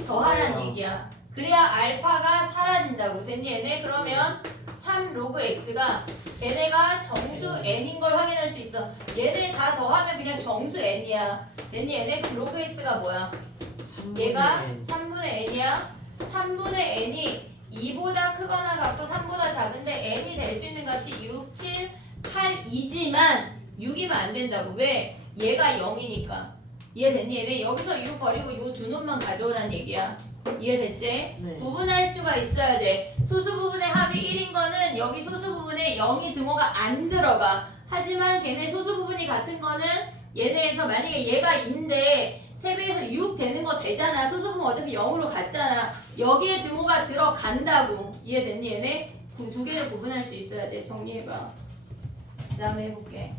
더하란 얘기야. 그래야 알파가 사라진다고. 됐니 얘네? 그러면 3 로그 x가 얘네가 정수 n인 걸 확인할 수 있어. 얘네 다 더하면 그냥 정수 n이야. 됐니 얘네? 그럼 로그 x가 뭐야? 얘가 3분의 n이야. 3분의 n이 2보다 크거나 같고 3보다 작은데 n이 될 수 있는 값이 6, 7, 8, 2지만 6이면 안 된다고. 왜? 얘가 0이니까. 이해됐니? 얘네 여기서 6 버리고 요 두 놈만 가져오란 얘기야. 이해됐지? 네. 구분할 수가 있어야 돼. 소수 부분의 합이 1인 거는 여기 소수 부분에 0이 등호가 안 들어가. 하지만 걔네 소수 부분이 같은 거는 얘네에서 만약에 얘가 인데 3배에서 6 되는 거 되잖아. 소수 부분 어차피 0으로 갔잖아. 여기에 등호가 들어간다고. 이해됐니 얘네? 두 개를 구분할 수 있어야 돼. 정리해봐. 그 다음에 해볼게.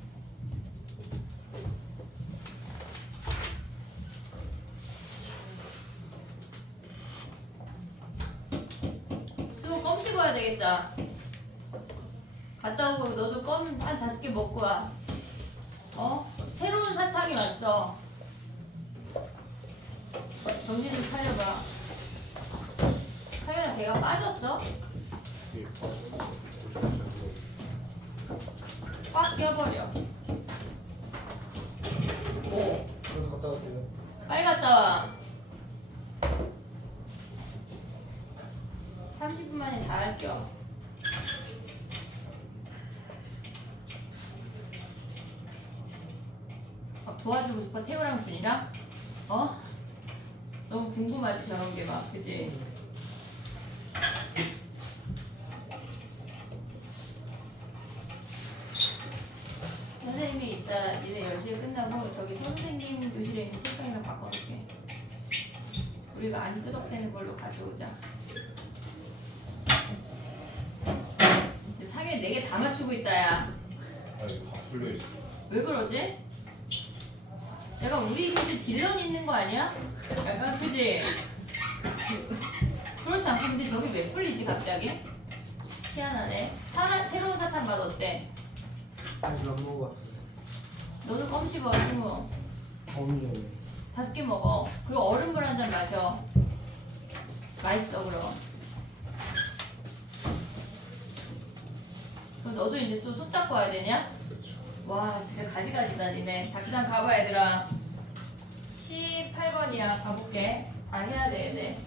껌 씹어야 되겠다. 갔다 오고 너도 껌 한 5개 먹고 와. 새로운 사탕이 왔어. 정신 좀 차려봐. 하연아 걔가 빠졌어? 예, 조심하세요. 꽉 껴버려. 오, 저도 갔다 올게요. 빨리 갔다 와. 30분 만에 다 할겨. 도와주고 싶어 태우랑 준이랑? 너무 궁금하지 저런 게 막, 그지? 선생님이 이따 니네 10시에 끝나고 저기 선생님 교실에 있는 책상이랑 바꿔놓을게. 우리가 안 끄덕대는 걸로 가져오자. 지금 상현 4개 다 맞추고 있다 야. 아니, 다 풀려있어. 왜 그러지? 내가 우리 교실 빌런 있는 거 아니야? 약간 그지? 그렇지 않고 근데 저게 왜 풀리지 갑자기? 희한하네. 새로운 사탕 맛 어때? 아직 안 먹어. 너도 껌 씹어 친구. 범이요. 5개 먹어. 그리고 얼음물 한 잔 마셔. 맛있어 그럼. 그럼 너도 이제 또 손 닦고 와야 되냐? 그렇죠. 와 진짜 가지가지다 니네. 자 그다음 가봐 얘들아. 18번이야. 가볼게. 해야 돼 얘네.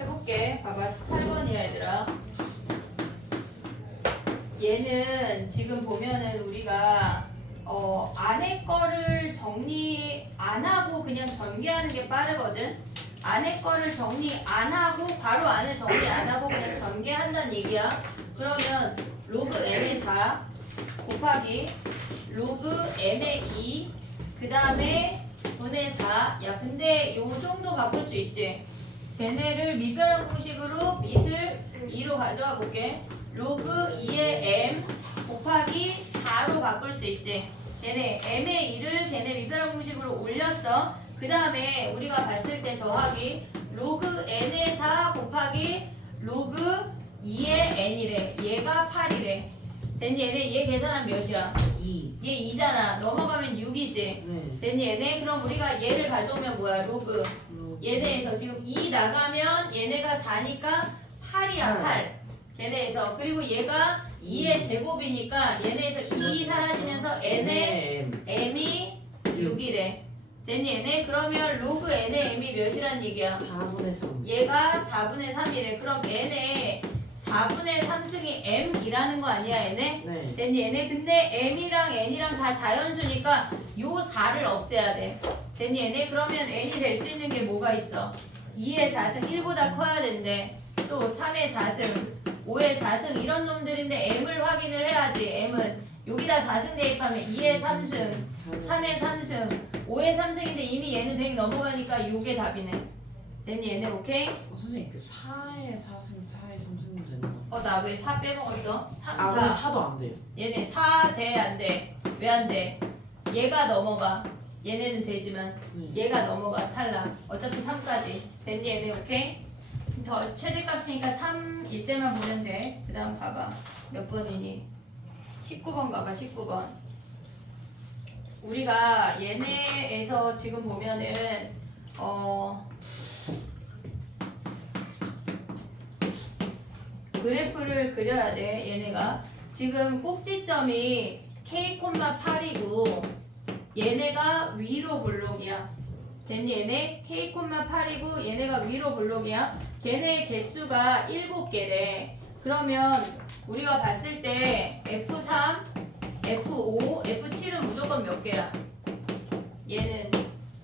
해볼게. 봐봐 18번이야 얘들아. 얘는 지금 보면은 우리가 안에 거를 정리 안 하고 그냥 전개하는 게 빠르거든. 안에 거를 정리 안 하고 바로 안을 정리 안 하고 그냥 전개한다는 얘기야. 그러면 로그 n의 4 곱하기 로그 n의 2 그 다음에 분의 4. 야 근데 요 정도 바꿀 수 있지. 쟤네를 미변환 공식으로 밑을 2로 가져와 볼게. 로그 2의 m 곱하기 4로 바꿀 수 있지. 얘네 m의 2를 걔네 미변환 공식으로 올렸어. 그 다음에 우리가 봤을 때 더하기 로그 n의 4 곱하기 로그 2의 n이래. 얘가 8이래. 됐니 얘네? 얘 계산하면 몇이야? 2. 얘 2잖아. 넘어가면 6이지. 네. 됐니 얘네? 그럼 우리가 얘를 가져오면 뭐야? 로그 얘네에서 지금 2 나가면 얘네가 4니까 8이야 8 걔네에서. 그리고 얘가 2의 제곱이니까 얘네에서 2 사라지면서 n의 M. m이 6이래. 됐니 얘네? 그러면 로그 n의 m이 몇이란 얘기야? 4분의 3. 얘가 4분의 3이래. 그럼 n의 4분의 3승이 m이라는 거 아니야 얘네? 네. 됐니 얘네? 근데 m이랑 n이랑 다 자연수니까 요 4를 없애야 돼. 됐니 얘네? 그러면 n이 될 수 있는 게 뭐가 있어? 2의 4승 1보다 커야 된대. 또 3의 4승 5의 4승 이런 놈들인데 m을 확인을 해야지. m은 여기다 4승 대입하면 2의 3승 3의 3승 5의 3승인데 이미 얘는 100 넘어가니까 요게 답이네. 됐니 얘네? 오케이? 선생님 그 4의 4승 4의 3승이면 되는 거. 나 왜 4 빼먹었어? 3, 근데 4 4도 안 돼요. 얘네 4 돼 안 돼? 왜 안 돼? 얘가 넘어가. 얘네는 되지만 네. 얘가 넘어가. 탈락. 어차피 3까지. 됐니 얘네? 오케이? 더 최대값이니까 3일 때만 보면 돼. 그 다음 봐봐. 몇 번이니? 19번 가봐. 19번. 우리가 얘네에서 지금 보면은 그래프를 그려야 돼. 얘네가 지금 꼭지점이 k,8이고 얘네가 위로 볼록이야. 됐니 얘네? k,8이고 얘네가 위로 볼록이야. 걔네의 개수가 7개래. 그러면 우리가 봤을 때 F3, F5, F7은 무조건 몇 개야? 얘는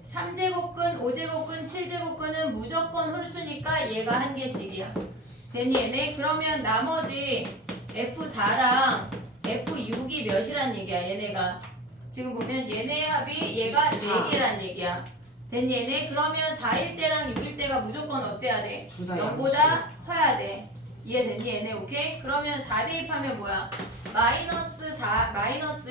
3제곱근, 5제곱근, 7제곱근은 무조건 홀수니까 얘가 한 개씩이야. 됐니 얘네? 그러면 나머지 F4랑 F2 6이 몇이란 얘기야 얘네가. 지금 보면 얘네 합이 얘가 4개란 얘기야. 됐니 얘네? 그러면 4일 때랑 6일 때가 무조건 어때야 돼? 둘 다 0보다 커야 돼. 이해됐니 얘네? 오케이? 그러면 4 대입하면 뭐야? 마이너스 4 마이너스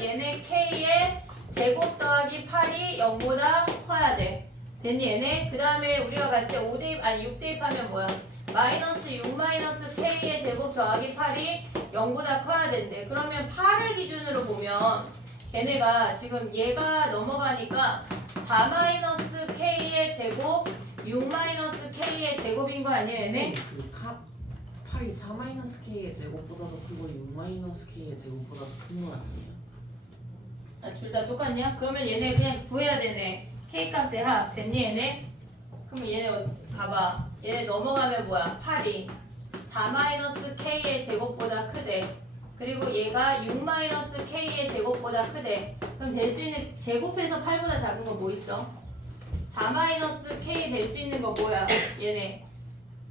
얘네 k의 제곱 더하기 8이 0보다 커야 돼. 됐니 얘네? 그 다음에 우리가 봤을 때 5대입 아니 6대입하면 뭐야? 마이너스 6 마이너스 k의 제곱 더하기 8이 0보다 커야 된대. 그러면 8을 기준으로 보면 걔네가 지금 얘가 넘어가니까 4 마이너스 k의 제곱 6 마이너스 k의 제곱인 거 아니야 얘네? 그 8이 4 마이너스 k의 제곱보다도 크고 6 마이너스 k의 제곱보다도 큰 거 아니에요? 아, 둘 다 똑같냐? 그러면 얘네 그냥 구해야 되네. k 값의 합 됐니 얘네? 그럼 얘네 봐봐. 얘네 넘어가면 뭐야? 8이 4 마이너스 k의 제곱보다 크대. 그리고 얘가 6 마이너스 k의 제곱보다 크대. 그럼 될 수 있는 제곱해서 8보다 작은 거 뭐 있어? 4 마이너스 k 될 수 있는 거 뭐야? 얘네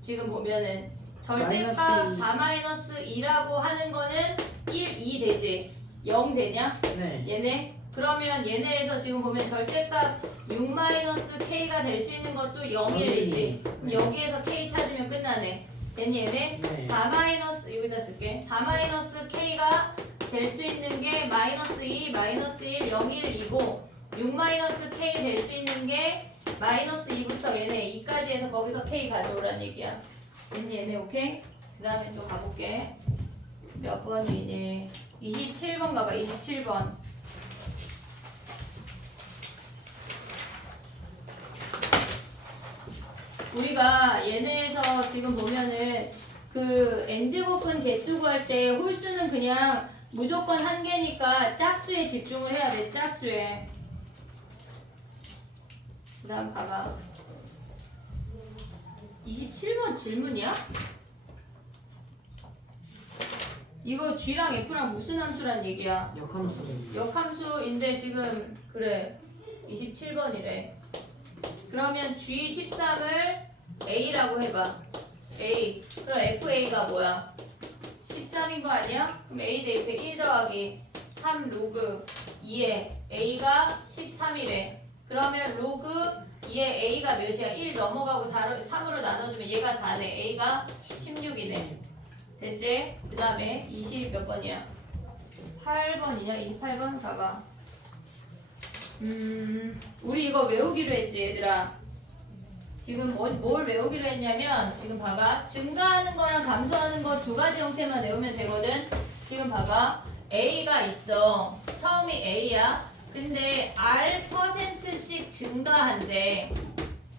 지금 보면은 절대값 마이너스 4 마이너스 2라고 하는 거는 1, 2 되지? 0 되냐? 네. 얘네? 그러면 얘네에서 지금 보면 절대값 6 마이너스 k가 될 수 있는 것도 0, 1 되지? 그럼 여기에서 k 찾으면 끝나네. 됐니 얘네? 네. 4 마이너스 여기다 쓸게. 4 마이너스 k가 될 수 있는 게 마이너스 2, 마이너스 1, 0, 1, 2고 6 마이너스 k 될 수 있는 게 마이너스 2부터 얘네 2까지 해서 거기서 k 가져오란 얘기야. 됐니 얘네 오케이? 그 다음에 또 가볼게. 몇 번이니? 27번 가봐 27번. 우리가 얘네에서 지금 보면은 그 n제곱근 개수 구할 때 홀수는 그냥 무조건 한 개니까 짝수에 집중을 해야 돼. 짝수에. 그 다음 가봐. 27번 질문이야? 이거 G랑 F랑 무슨 함수란 얘기야? 역함수. 역함수인데 지금 그래 27번이래. 그러면 G13을 A라고 해봐. A. 그럼 FA가 뭐야? 13인 거 아니야? 그럼 A 대입해 1 더하기 3 로그 2에 A가 13이래. 그러면 로그 2에 A가 몇이야? 1 넘어가고 3으로 나눠주면 얘가 4네. A가 16이네. 됐지? 그 다음에 20 몇 번이야? 8번이냐? 28번 가봐. 우리 이거 외우기로 했지 얘들아. 지금 뭘 외우기로 했냐면 지금 봐봐. 증가하는 거랑 감소하는 거 두 가지 형태만 외우면 되거든. 지금 봐봐. A가 있어. 처음이 A야. 근데 R%씩 증가한대.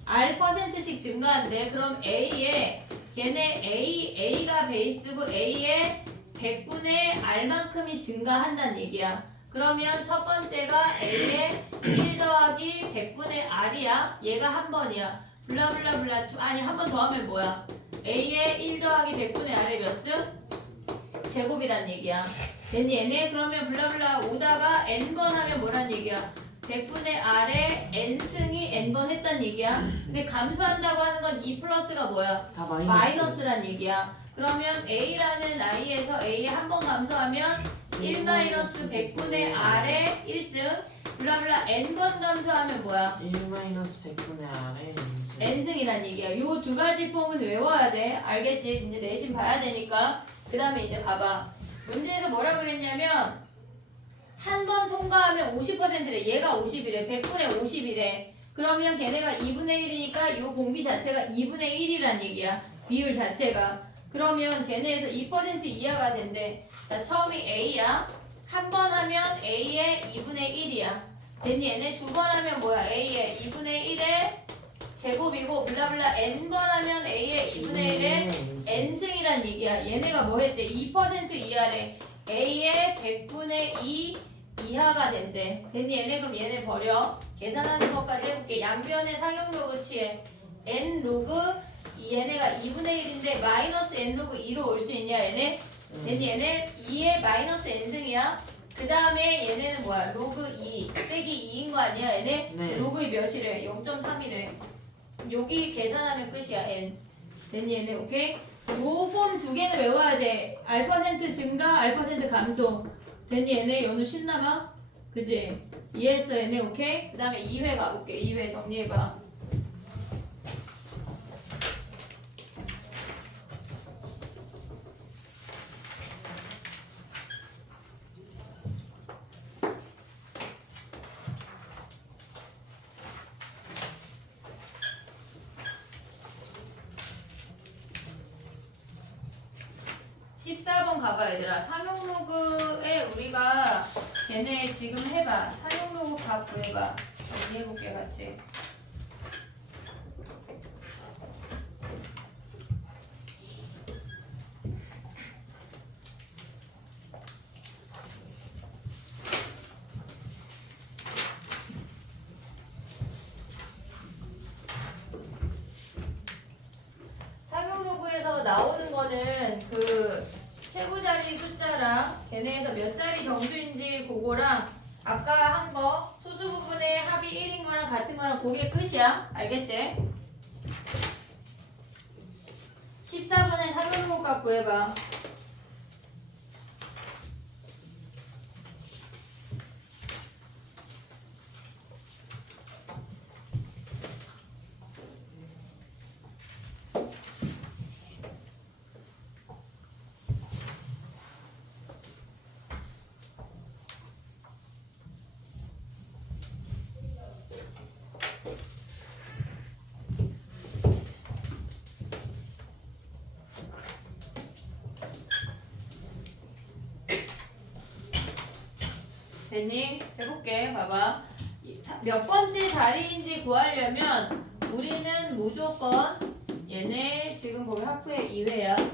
R%씩 증가한대. 그럼 A에 걔네 A가 베이스고 A에 100분의 R만큼이 증가한다는 얘기야. 그러면 첫 번째가 A에 1 더하기 100분의 R이야. 얘가 한 번이야. 블라블라블라 아니 한 번 더 하면 뭐야? A에 1 더하기 100분의 R의 몇 수? 제곱이란 얘기야. 됐니 얘네? 그러면 블라블라 오다가 n번 하면 뭐란 얘기야? 100분의 R에 n승이 n번 했단 얘기야. 근데 감소한다고 하는 건 2 플러스가 뭐야? 다 마이너스. 마이너스란 얘기야. 그러면 A라는 I에서 A에 한 번 감소하면 1 마이너스 100분의 R에 1승 블라블라 n번 감소하면 뭐야? 1 마이너스 100분의 R에 n승이란 얘기야. 요 두 가지 폼은 외워야 돼. 알겠지? 이제 내신 봐야 되니까. 그 다음에 이제 봐봐. 문제에서 뭐라 그랬냐면 한 번 통과하면 50%래. 얘가 50이래. 100분의 50이래. 그러면 걔네가 2분의 1이니까 요 공비 자체가 2분의 1이란 얘기야. 비율 자체가. 그러면 걔네에서 2% 이하가 된대. 자, 처음이 A야. 한 번 하면 A의 2분의 1이야. 됐니? 얘네 두 번 하면 뭐야? A의 2분의 1의 제곱이고 블라블라 n번 하면 A의 2분의 1의 n승이란 얘기야. 얘네가 뭐 했대? 2% 이하래. A의 100분의 2 이하가 된대. 됐니? 얘네 그럼 얘네 버려. 계산하는 것까지 해볼게. 양변의 상용로그 취해. n 로그 얘네가 2분의 1인데 마이너스 n 로그 2로 올 수 있냐 얘네? 됐니? 얘네 2의 마이너스 n승이야. 그 다음에 얘네는 뭐야? 로그 2 빼기 2인 거 아니야 얘네? 네. 로그 2 몇이래? 0.3이래. 여기 계산하면 끝이야 n. 됐니 얘네? 오케이? 요 폼 두 개는 외워야 돼. R% 증가, R% 감소. 됐니 얘네? 연우 신나마? 그지? 이해했어 얘네? 오케이? 그 다음에 2회 가볼게. 2회 정리해봐. 가봐 얘들아. 상용 로그에 우리가 걔네 지금 해봐. 상용 로그 값 구해봐. 정리해볼게 같이. 상용 로그에서 나오는 거는 그 최고 자리 숫자랑 걔네에서 몇 자리 정수인지 그거랑 아까 한 거 소수 부분의 합이 1인 거랑 같은 거랑 그게 끝이야. 알겠지? 14번에 상용 로그 값 구해봐. 됐니? 해볼게. 봐봐. 몇 번째 자리인지 구하려면 우리는 무조건 얘네 지금 보면 하프의 2회야.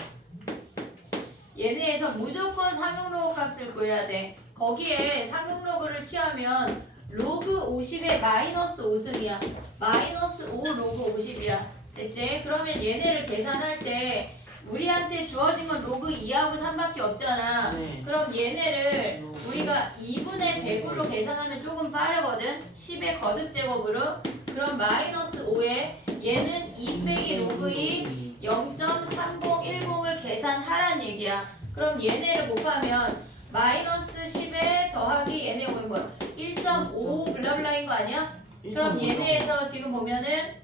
얘네에서 무조건 상용 로그 값을 구해야 돼. 거기에 상용 로그를 취하면 로그 50에 마이너스 5승이야. 마이너스 5 로그 50이야. 됐지? 그러면 얘네를 계산할 때 우리한테 주어진 건 로그 2하고 3밖에 없잖아. 네. 그럼 얘네를 우리가 2분의 100으로 계산하면 조금 빠르거든. 10의 거듭제곱으로. 그럼 마이너스 5에 얘는 2 빼기 로그 2 0.3010을 계산하란 얘기야. 그럼 얘네를 곱하면 마이너스 10에 더하기 얘네 오면 뭐야? 1.5 블라블라인 거 아니야? 그럼 얘네에서 지금 보면은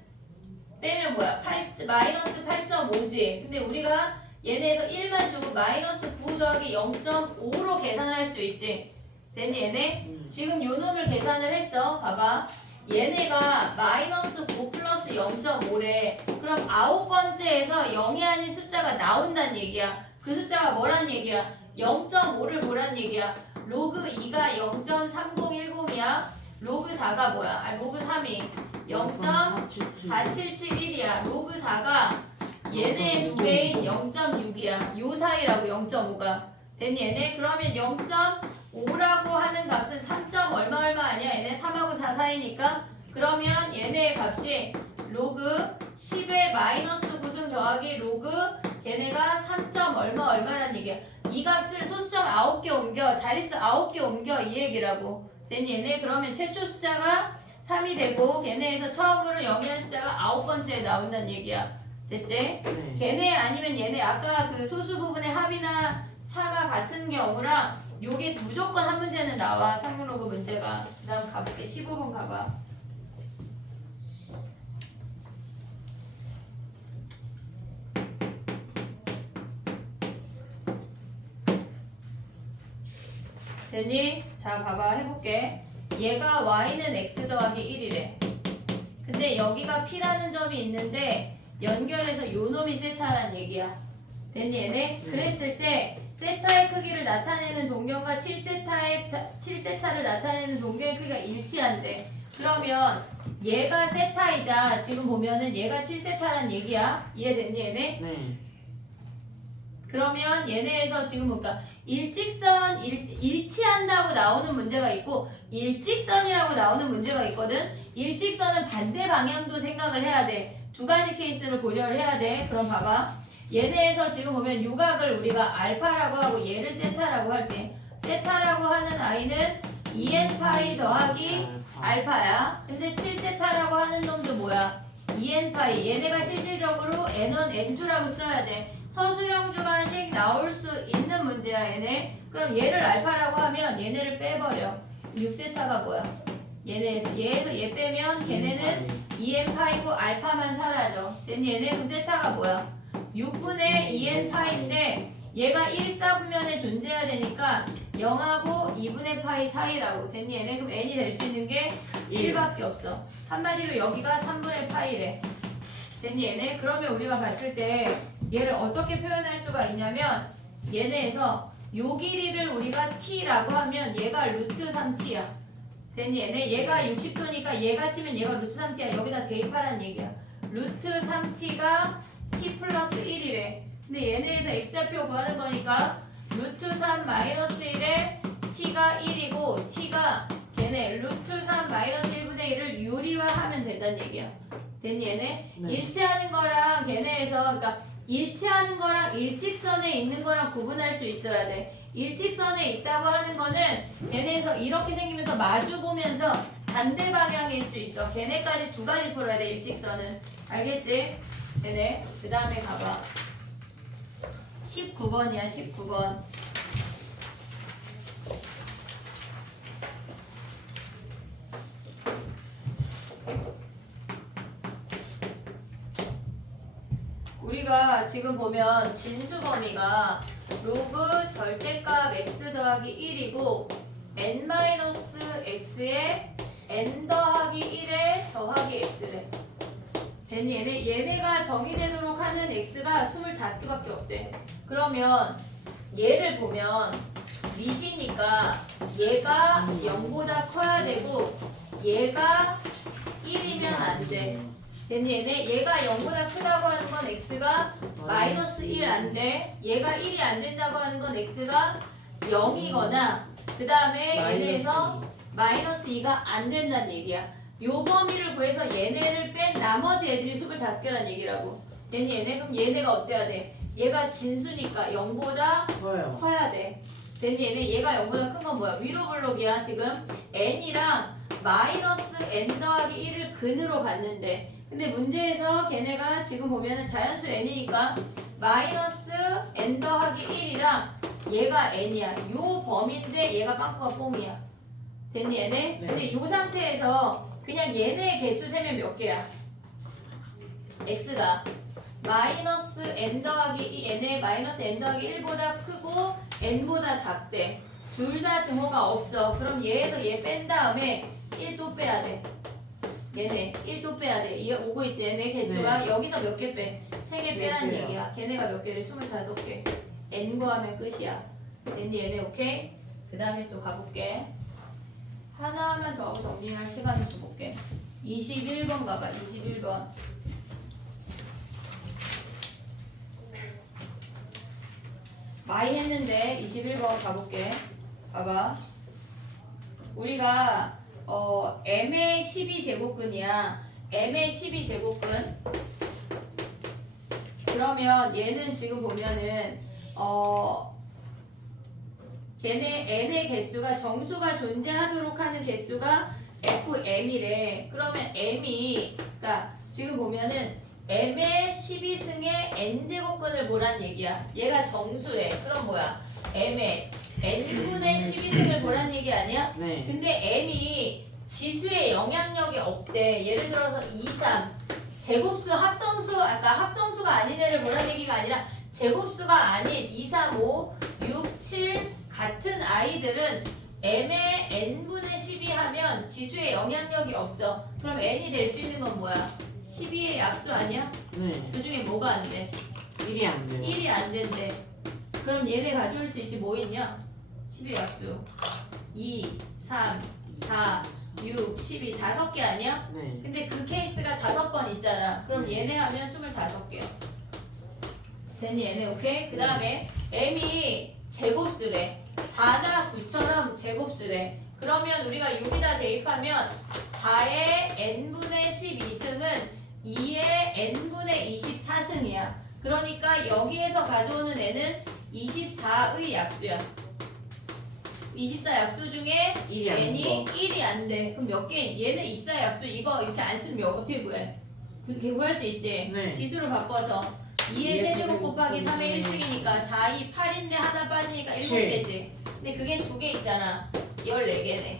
빼면 뭐야? 마이너스 8.5지. 근데 우리가 얘네에서 1만 주고 마이너스 9 더하기 0.5로 계산을 할 수 있지. 됐니 얘네? 지금 요 놈을 계산을 했어. 봐봐. 얘네가 마이너스 9 플러스 0.5래. 그럼 9번째에서 0이 아닌 숫자가 나온다는 얘기야. 그 숫자가 뭐란 얘기야? 0.5를 보란 얘기야. 로그 2가 0.3010이야. 로그 4가 뭐야? 로그 3이 0.4771이야. 로그 4가 얘네 두 배인 0.6이야. 요 사이라고 0.5가. 됐니 얘네? 그러면 0.5라고 하는 값은 3. 얼마 아니야? 얘네 3하고 4 사이니까. 그러면 얘네의 값이 로그 10의 마이너스 9승 더하기 로그 걔네가 3. 얼마란 얘기야. 이 값을 소수점 9개 옮겨. 자릿수 9개 옮겨. 이 얘기라고. 됐니 얘네? 그러면 최초 숫자가 3이 되고 걔네에서 처음으로 0이라는 숫자가 9번째에 나온다는 얘기야. 됐지? 네. 걔네 아니면 얘네 아까 그 소수 부분의 합이나 차가 같은 경우랑 요게 무조건 한 문제는 나와. 상용 로그 문제가. 그 다음 가볼게. 15번 가봐. 됐니? 자 봐봐 해볼게. 얘가 y는 x 더하기 1이래. 근데 여기가 p라는 점이 있는데 연결해서 요 놈이 세타란 얘기야. 됐니 얘네? 그랬을 때 세타의 크기를 나타내는 동경과 7세타를 나타내는 동경의 크기가 일치한대. 그러면 얘가 세타이자 지금 보면은 얘가 7세타란 얘기야. 이해됐니 얘네? 네. 그러면 얘네에서 지금 볼까? 일직선 일치한다고 나오는 문제가 있고 일직선이라고 나오는 문제가 있거든. 일직선은 반대 방향도 생각을 해야 돼. 두 가지 케이스를 고려를 해야 돼. 그럼 봐봐. 얘네에서 지금 보면 요각을 우리가 알파라고 하고 얘를 세타라고 할게. 세타라고 하는 아이는 2n 파이 더하기 알파야. 근데 7세타라고 하는 놈도 뭐야? 2n파이. 얘네가 실질적으로 n1, n2라고 써야 돼. 서술형 주관식 나올 수 있는 문제야 얘네. 그럼 얘를 알파라고 하면 얘네를 빼버려. 6세타가 뭐야? 얘에서 얘 빼면 걔네는 2n파이고 알파만 사라져. 됐니? 얘네 그럼 세타가 뭐야? 6분의 2n파인데 얘가 1, 4분면에 존재해야 되니까 0하고 2분의 파이 사이라고. 됐니? 얘네 그럼 n이 될 수 있는 게 1밖에 없어. 한마디로 여기가 3분의 파이래. 됐니? 얘네 그러면 우리가 봤을 때 얘를 어떻게 표현할 수가 있냐면 얘네에서 요 길이를 우리가 t라고 하면 얘가 루트 3t야. 됐니? 얘가 60도니까 얘가 t면 얘가 루트 3t야. 여기다 대입하라는 얘기야. 루트 3t가 t 플러스 1이래. 근데 얘네에서 x좌표 구하는 거니까 루트 3 마이너스 1에 t가 1이고 t가 걔네 루트 3 마이너스 1분의 1을 유리화하면 된다는 얘기야. 됐니? 얘네? 네. 일치하는 거랑 걔네에서 그러니까 일치하는 거랑 일직선에 있는 거랑 구분할 수 있어야 돼. 일직선에 있다고 하는 거는 걔네에서 이렇게 생기면서 마주 보면서 반대 방향일 수 있어. 걔네까지 두 가지 풀어야 돼. 일직선은. 알겠지? 걔네. 그 다음에 가봐. 19번이야. 19번. 우리가 지금 보면 진수 범위가 로그 절대값 x 더하기 1이고 n-x에 n 더하기 1에 더하기 x래. 됐니? 얘네가 정의되도록 하는 x가 25개밖에 없대. 그러면 얘를 보면 밑이니까 얘가 0보다 커야 되고 얘가 1이면 안 돼. 됐니? 얘가 0보다 크다고 하는 건 x가 마이너스 1 안 돼. 얘가 1이 안 된다고 하는 건 x가 0이거나 그 다음에 얘네에서 마이너스 2가 안 된다는 얘기야. 요 범위를 구해서 얘네를 뺀 나머지 애들이 25개란 얘기라고. 됐니? 그럼 얘네가 어때야 돼? 얘가 진수니까 0보다 커야 돼. 됐니? 얘가 0보다 큰 건 뭐야? 위로 블록이야. 지금 n이랑 마이너스 n 더하기 1을 근으로 갔는데 근데 문제에서 걔네가 지금 보면은 자연수 n이니까 마이너스 n 더하기 1이랑 얘가 n이야. 요 범위인데 얘가 빵꾸가 뽕이야. 됐니? 얘네? 네. 근데 요 상태에서 그냥 얘네 개수 세면 몇 개야? x가 마이너스 n 더하기 2, n의 마이너스 n 더하기 1보다 크고 n보다 작대. 둘 다 증오가 없어. 그럼 얘에서 얘 뺀 다음에 1 또 빼야 돼. 얘네 1 또 빼야 돼. 이 오고 있지? 얘네 개수가 여기서 몇 개 빼? 3개 빼라는 빼요. 얘기야. 걔네가 몇 개를? 25개. n 구하면 끝이야. 됐니? 얘네 오케이? 그 다음에 또 가볼게. 하나만 더 하고 정리할 시간을 줘볼게. 21번 가봐. 21번. 많이 했는데 21번 가볼게. 봐봐. 우리가 m의 12제곱근이야. m의 12제곱근. 그러면 얘는 지금 보면은 걔네 n의 개수가 정수가 존재하도록 하는 개수가 fm이래. 그러면 m이 그러니까 지금 보면은 m의 12승의 n제곱근을 보란 얘기야. 얘가 정수래. 그럼 뭐야? m의 n분의 12승을 보란 얘기 아니야? 네. 근데 m이 지수에 영향력이 없대. 예를 들어서 2, 3 제곱수 합성수 아까 합성수가 아닌 애를 보란 얘기가 아니라 제곱수가 아닌 2, 3, 5, 6, 7 같은 아이들은 m의 n분의 12 하면 지수에 영향력이 없어. 그럼 n이 될 수 있는 건 뭐야? 12의 약수 아니야? 네. 그 중에 뭐가 안 돼? 1이 안 돼요. 1이 안 된대. 그럼 얘네 가져올 수 있지 뭐 있냐? 10의 약수 2, 3, 4, 6, 12 5개 아니야? 네. 근데 그 케이스가 5번 있잖아. 그럼 얘네 하면 25개야. 됐니 얘네 오케이? 그 다음에 m이 제곱수래. 4나 9처럼 제곱수래. 그러면 우리가 여기다 대입하면 4의 n분의 12승은 2의 n분의 24승이야. 그러니까 여기에서 가져오는 n은 24의 약수야. 24 약수 중에 1이 안 n이 돼. 1이 안 돼. 그럼 몇 개? 얘는 24 약수 이거 이렇게 안 쓰면 어떻게 구해? 구할 수 있지? 네. 지수로 바꿔서 2의 세제곱 곱하기 3의 1씩이니까 4, 2, 8인데 하나 빠지니까 7개지. 근데 그게 2개 있잖아. 14개네.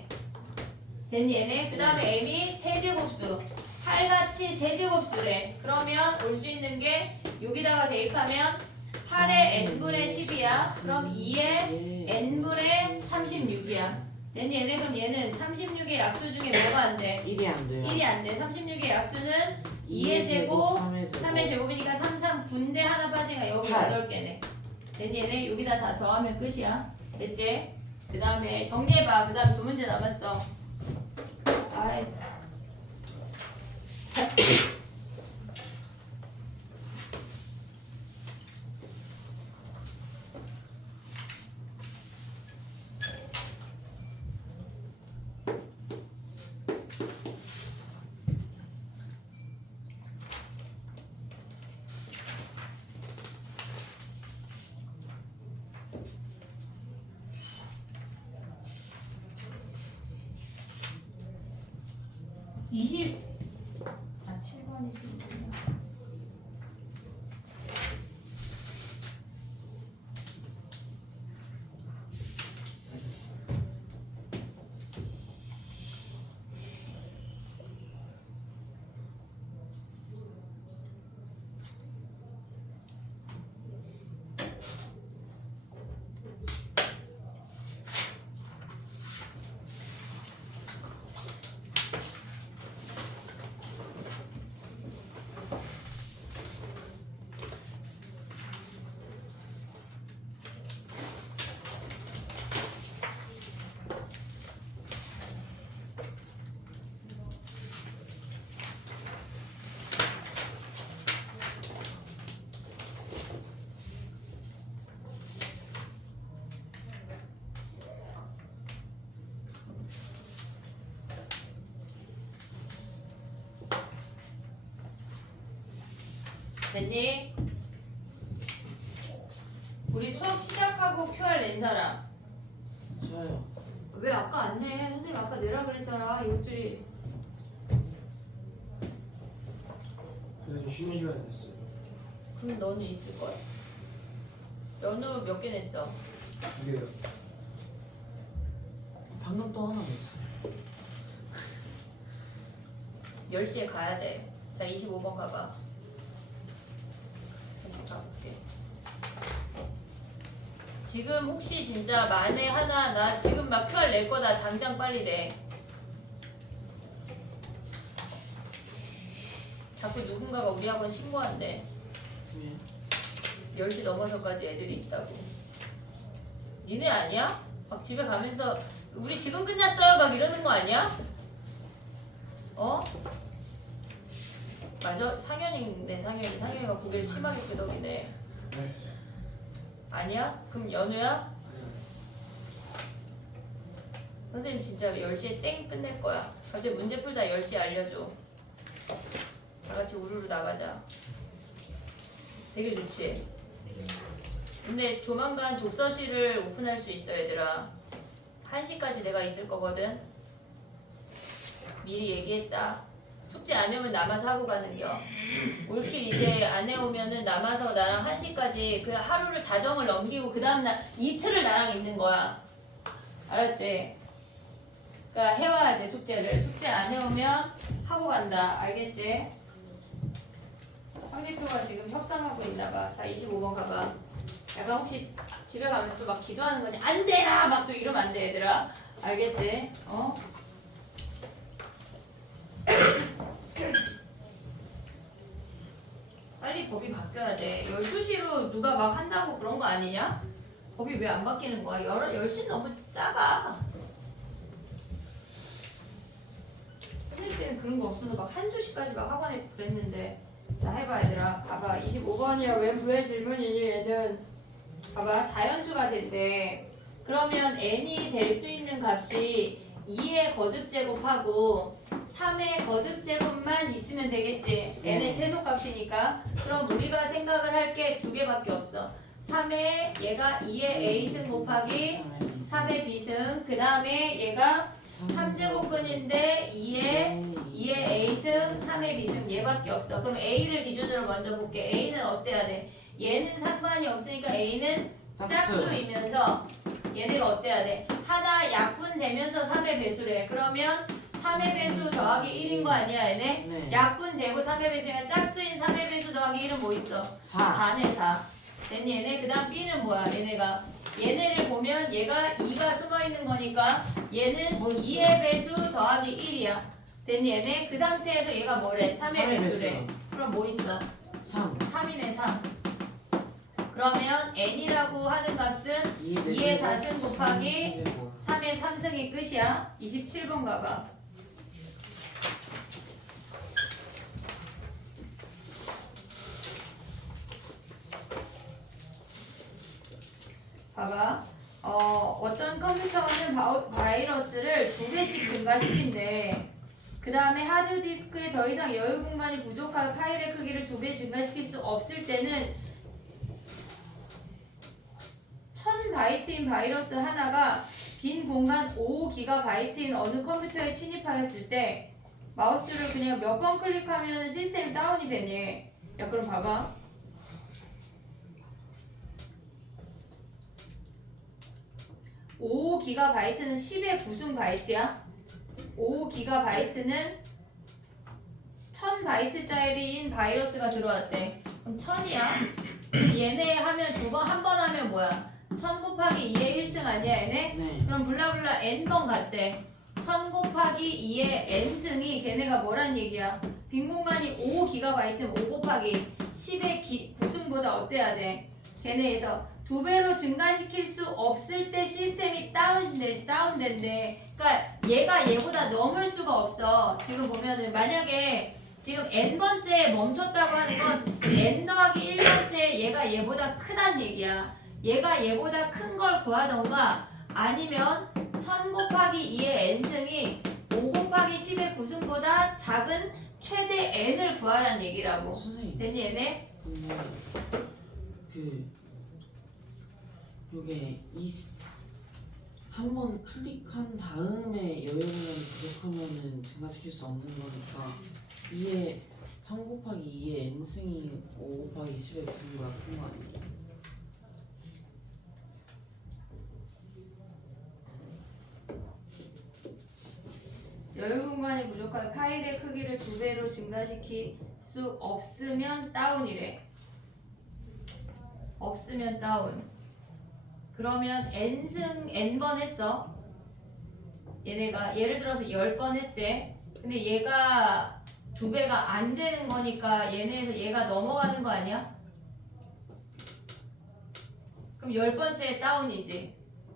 됐니 얘네? 그 다음에 m이 세제곱수. 8같이 세제곱수래. 그러면 올 수 있는 게 여기다가 대입하면 8의 n분의 10이야. 그럼 2의 n분의 36이야. 됐니 얘네? 그럼 얘는 36의 약수 중에 뭐가 안 돼? 1이 안 돼요. 1이 안 돼. 36의 약수는 2의 제곱, 3의 제곱이니까 3, 3, 9인데 하나 빠지니까 여기 8개네. 됐니 얘네? 여기다 다 더하면 끝이야. 됐지? 그 다음에 정리해봐. 그 다음 두 문제 남았어. 아이. 아 7번이시군요. 됐니? 우리 수업 시작하고 QR 낸 사람 저요. 왜 아까 안 내? 선생님 아까 내라 그랬잖아. 이것들이 그래도 쉬는 시간이 됐어요. 그럼 너는 있을 거야. 연우 몇 개 냈어? 이게요. 방금 또 하나 냈어요. 10시에 가야 돼. 자 25번 가봐. 다시 가볼게. 지금 혹시 진짜 만에 하나 나 지금 막 QR 낼 거다. 당장 빨리 내. 자꾸 누군가가 우리 학원 신고한대. 예. 10시 넘어서까지 애들이 있다고. 니네 아니야? 막 집에 가면서 우리 지금 끝났어요 막 이러는 거 아니야? 어? 맞아? 상현이네. 상현이가 고개를 심하게 끄덕이네. 네. 아니야? 그럼 연우야? 선생님 진짜 10시에 땡 끝낼 거야. 갑자기 문제 풀다 10시에 알려줘. 다 같이 우르르 나가자. 되게 좋지? 근데 조만간 독서실을 오픈할 수 있어 얘들아. 1시까지 내가 있을 거거든. 미리 얘기했다. 숙제 안 해오면 남아서 하고 가는겨. 올킬 이제 안 해오면은 남아서 나랑 1시까지 그 하루를 자정을 넘기고 그 다음날 이틀을 나랑 있는 거야. 알았지? 그러니까 해와야 돼 숙제를. 숙제 안 해오면 하고 간다. 알겠지? 황 대표가 지금 협상하고 있나 봐. 자 25번 가봐. 약간 혹시 집에 가면서 또 막 기도하는 거니? 안 되라! 막 또 이러면 안 돼 얘들아. 알겠지? 어? 빨리 법이 바뀌어야 돼. 12시로 누가 막 한다고 그런 거 아니냐? 법이 왜 안 바뀌는 거야? 10시 너무 작아. 선생님 때는 그런 거 없어서 막 1~2시까지 막 학원에 그랬는데. 자 해봐 얘들아. 봐봐. 25번이야. 왜 질문이니 얘는. 봐봐. 자연수가 된대. 그러면 n이 될 수 있는 값이 2의 거듭제곱하고 3의 거듭제곱만 있으면 되겠지. n의 최소값이니까. 그럼 우리가 생각을 할 게 두 개밖에 없어. 3의 얘가 2의 a승 곱하기 3의 b승. 그 다음에 얘가 3제곱근인데 2의 a승 3의 3의 비승 얘밖에 없어. 그럼 A를 기준으로 먼저 볼게. A는 어때야 돼? 얘는 상관이 없으니까 A는 짝수이면서 얘네가 어때야 돼? 하나 약분되면서 3의 배수래. 그러면 3의 배수 더하기 1인 거 아니야 얘네? 네. 약분되고 3의 배수니까 짝수인 3의 배수 더하기 1은 뭐 있어? 4. 4네 4. 됐니 얘네? 그 다음 B는 뭐야 얘네가? 얘네를 보면 얘가 2가 숨어있는 거니까 얘는 뭐 있어? 2의 배수 더하기 1이야. 됐니 얘네? 그 상태에서 얘가 뭐래? 3의 삼의 배수래. 배수. 그럼 뭐 있어? 3. 3이네 3. 그러면 n이라고 하는 값은 2의 4승 곱하기 3의 3승이 끝이야. 27번 가봐. 봐봐. 어떤 컴퓨터는 바이러스를 2배씩 증가시킨대. 그 다음에 하드디스크에 더 이상 여유 공간이 부족한 파일의 크기를 2배 증가시킬 수 없을 때는 1000바이트인 바이러스 하나가 빈 공간 5GB인 어느 컴퓨터에 침입하였을 때 마우스를 그냥 몇 번 클릭하면 시스템이 다운이 되네. 야 그럼 봐봐. 5GB는 10의 9승 바이트야. 5GB는 1000바이트짜리인 바이러스가 들어왔대. 그럼 1000이야. 얘네 하면 한 번 하면 뭐야? 1000 곱하기 2의 1승 아니야 얘네? 네. 그럼 블라블라 n번 갔대. 1000 곱하기 2의 n승이 걔네가 뭐란 얘기야? 빈 공간이 5GB면 5 곱하기 10의 9승보다 어때야 돼? 걔네에서 2배로 증가시킬 수 없을 때 시스템이 다운된대. 그러니까 얘가 얘보다 넘을 수가 없어. 지금 보면은 만약에 지금 n번째 멈췄다고 하는 건 n 더하기 1번째 얘가 얘보다 크단 얘기야. 얘가 얘보다 큰 걸 구하던가 아니면 1000 곱하기 2의 n승이 5 곱하기 10의 9승보다 작은 최대 n을 구하란 얘기라고. 선생님. 됐니 얘네? 근데 요게 한 번 클릭한 다음에 여유 공간이 부족하면은 증가시킬 수 없는 거니까 2의 1000 곱하기 2의 n승이 5 곱하기 10의 9승보다 큰 거 아니에요? 여유 공간이 부족한 파일의 크기를 2배로 증가시킬 수 없으면 다운이래. 없으면 다운. 그러면 n승 n번 했어. 얘네가 예를 들어서 10번 했대. 근데 얘가 2배가 안 되는 거니까 얘네에서 얘가 넘어가는 거 아니야? 그럼 10번째 다운이지.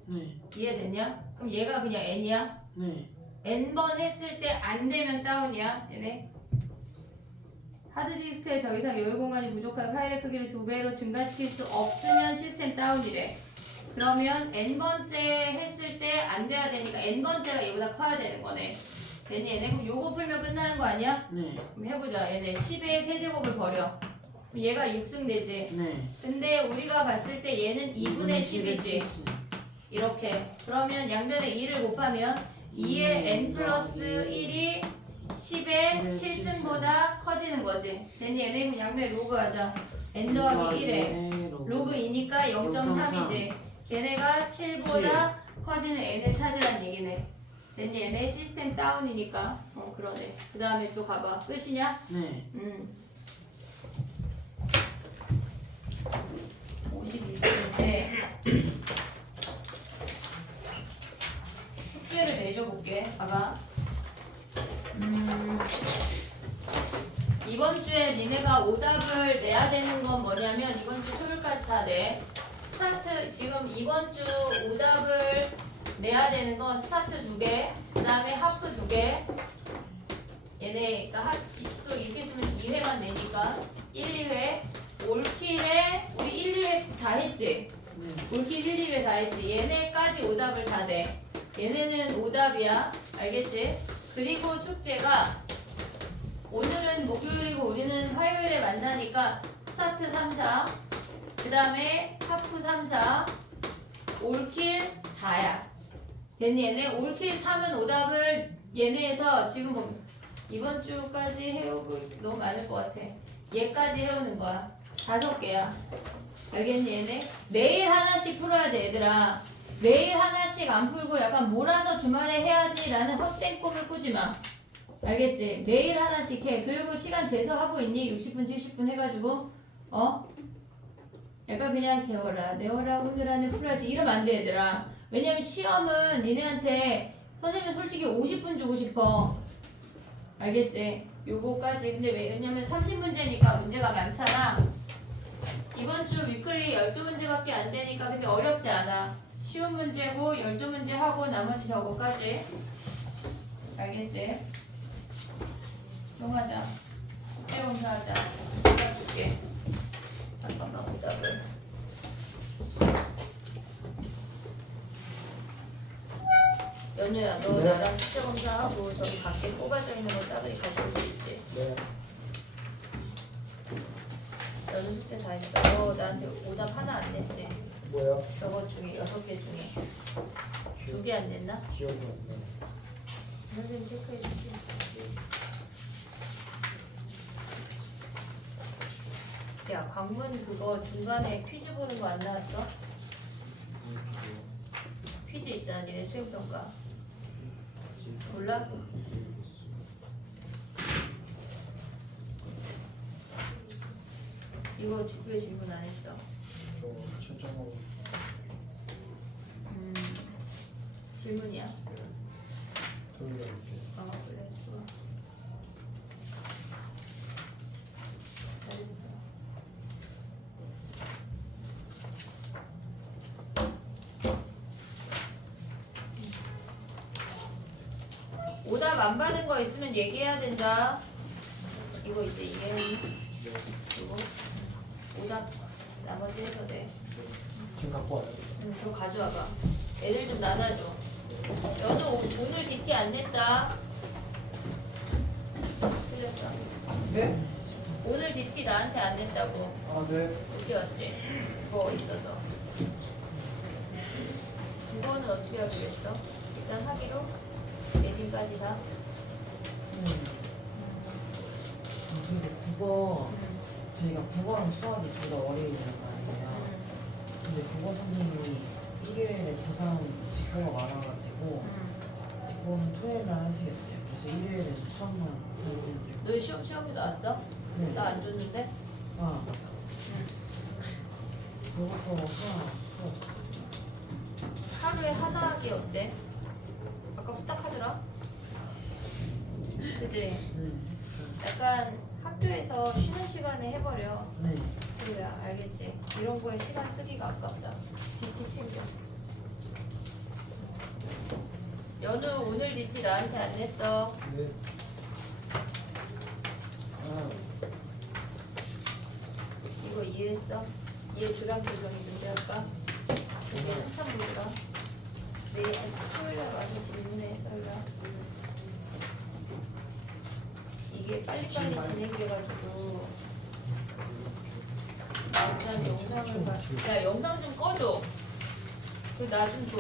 네. 이해됐냐? 그럼 얘가 그냥 n이야? 네. n번 했을 때 안 되면 다운이야. 얘네. 하드디스크에 더 이상 여유 공간이 부족한 파일의 크기를 2배로 증가시킬 수 없으면 시스템 다운이래. 그러면 n번째 했을 때 안 돼야 되니까 n번째가 얘보다 커야 되는 거네. 됐니 얘네? 그럼 요거 풀면 끝나는 거 아니야? 네. 그럼 해보자. 얘네 10의 세제곱을 버려. 그럼 얘가 6승 되지. 네. 근데 우리가 봤을 때 얘는 2분의 10이지. 이렇게. 그러면 양변에 2를 곱하면 2의 n 플러스 1이 10의 7승보다 커지는 거지. 됐니 얘네? 그럼 양변에 로그 하자. n 더하기 1에 로그 2니까 0.3이지. 걔네가 7보다 커지는 n을 찾으란 얘기네. 됐니 얘네? 시스템 다운이니까. 그러네. 그 다음에 또 가봐. 끝이냐? 네. 52분인데 숙제를 내줘볼게. 봐봐. 이번 주에 니네가 오답을 내야 되는 건 뭐냐면 이번 주 토요일까지 다 내. 스타트 지금 이번 주 오답을 내야 되는 건 스타트 2개, 그 다음에 하프 2개. 얘네 그러니까 또 이렇게 쓰면 2회만 내니까 1, 2회. 올킬에 우리 1, 2회 다 했지? 네. 올킬 1, 2회 다 했지? 얘네까지 오답을 다 내. 얘네는 오답이야. 알겠지? 그리고 숙제가 오늘은 목요일이고 우리는 화요일에 만나니까 스타트 3, 4, 그 다음에 하프 3, 4, 올킬 4야. 됐니 얘네? 올킬 3은 오답을 얘네에서 지금 보면 이번 주까지 해오고 너무 많을 것 같아. 얘까지 해오는 거야. 5개야. 알겠니 얘네? 매일 하나씩 풀어야 돼 얘들아. 매일 하나씩 안 풀고 약간 몰아서 주말에 해야지 라는 헛된 꿈을 꾸지 마. 알겠지? 매일 하나씩 해. 그리고 시간 재서하고 있니? 60분 70분 해가지고 약간 그냥 세워라 내워라 오늘 안에 풀어야지 이러면 안 돼 얘들아. 왜냐면 시험은 니네한테 선생님 솔직히 50분 주고 싶어. 알겠지? 요거까지. 근데 왜냐면 30문제니까 문제가 많잖아. 이번 주 위클리 12문제밖에 안 되니까 근데 어렵지 않아. 쉬운 문제고 12문제 하고 나머지 저거까지. 알겠지? 좀 하자. 숙제 검사하자. 오답 줄게. 잠깐만 오답을. 연우야 너 네. 나랑 숙제 검사하고 저기 밖에 뽑아져 있는 거 싸그리 가져올 수 있지? 네. 연우 숙제 다 했어. 너 나한테 오답 하나 안 냈지? 뭐야? 저거 중에 6개 중에 2개 안 냈나? 기억이 안 나. 선생님 체크해 주지. 야 광문 그거 중간에 퀴즈 보는 거 안 나왔어? 퀴즈 있잖아 니네 수행평가. 몰라? 이거 왜 질문 안 했어? 저 채점하고 질문이야? 돌려볼게. 그래 좋아. 잘했어. 오답 안 받은 거 있으면 얘기해야 된다. 이거 이제 이해했니? 이거 오답 나머지 해도 돼. 지금 갖고 와요. 응, 그거 가져와봐. 애들 좀 나눠줘. 너도 오늘 DT 안 냈다. 틀렸어. 네? 오늘 DT 나한테 안 냈다고. 아 네. 어디 왔지? 그거 있어서. 그거는 어떻게 하기로 일단 하기로? 내신까지 다? 근데 국어 저희가 국어랑 수학이 둘 다 월요일이란 말이에요. 근데 국어 선생님이 일요일에 부산 직보가 많아가지고 직보는 토요일 날 하시겠대요. 그래서 일요일에는 수학만 하시면 돼요. 너 시험이 나왔어? 네. 나 안 줬는데? 아, 그것도 하나 풀었어. 하루에 하나 하기 어때? 아까 후딱 하더라? 그치? 약간 학교에서 쉬는 시간에 해버려. 네. 그래야 알겠지? 이런 거에 시간 쓰기가 아깝다. DT 챙겨. 연우 오늘 DT 나한테 안 냈어. 네. 아 이거 이해했어? 이해 교량 교정이 문제할까? 이게 한참 보더라. 내일 토요일날 와서 질문해 써라. 이게 빨리빨리 진행돼가지고 일단 영상을 봐. 야 영상 좀 꺼줘. 그 나 좀 줘.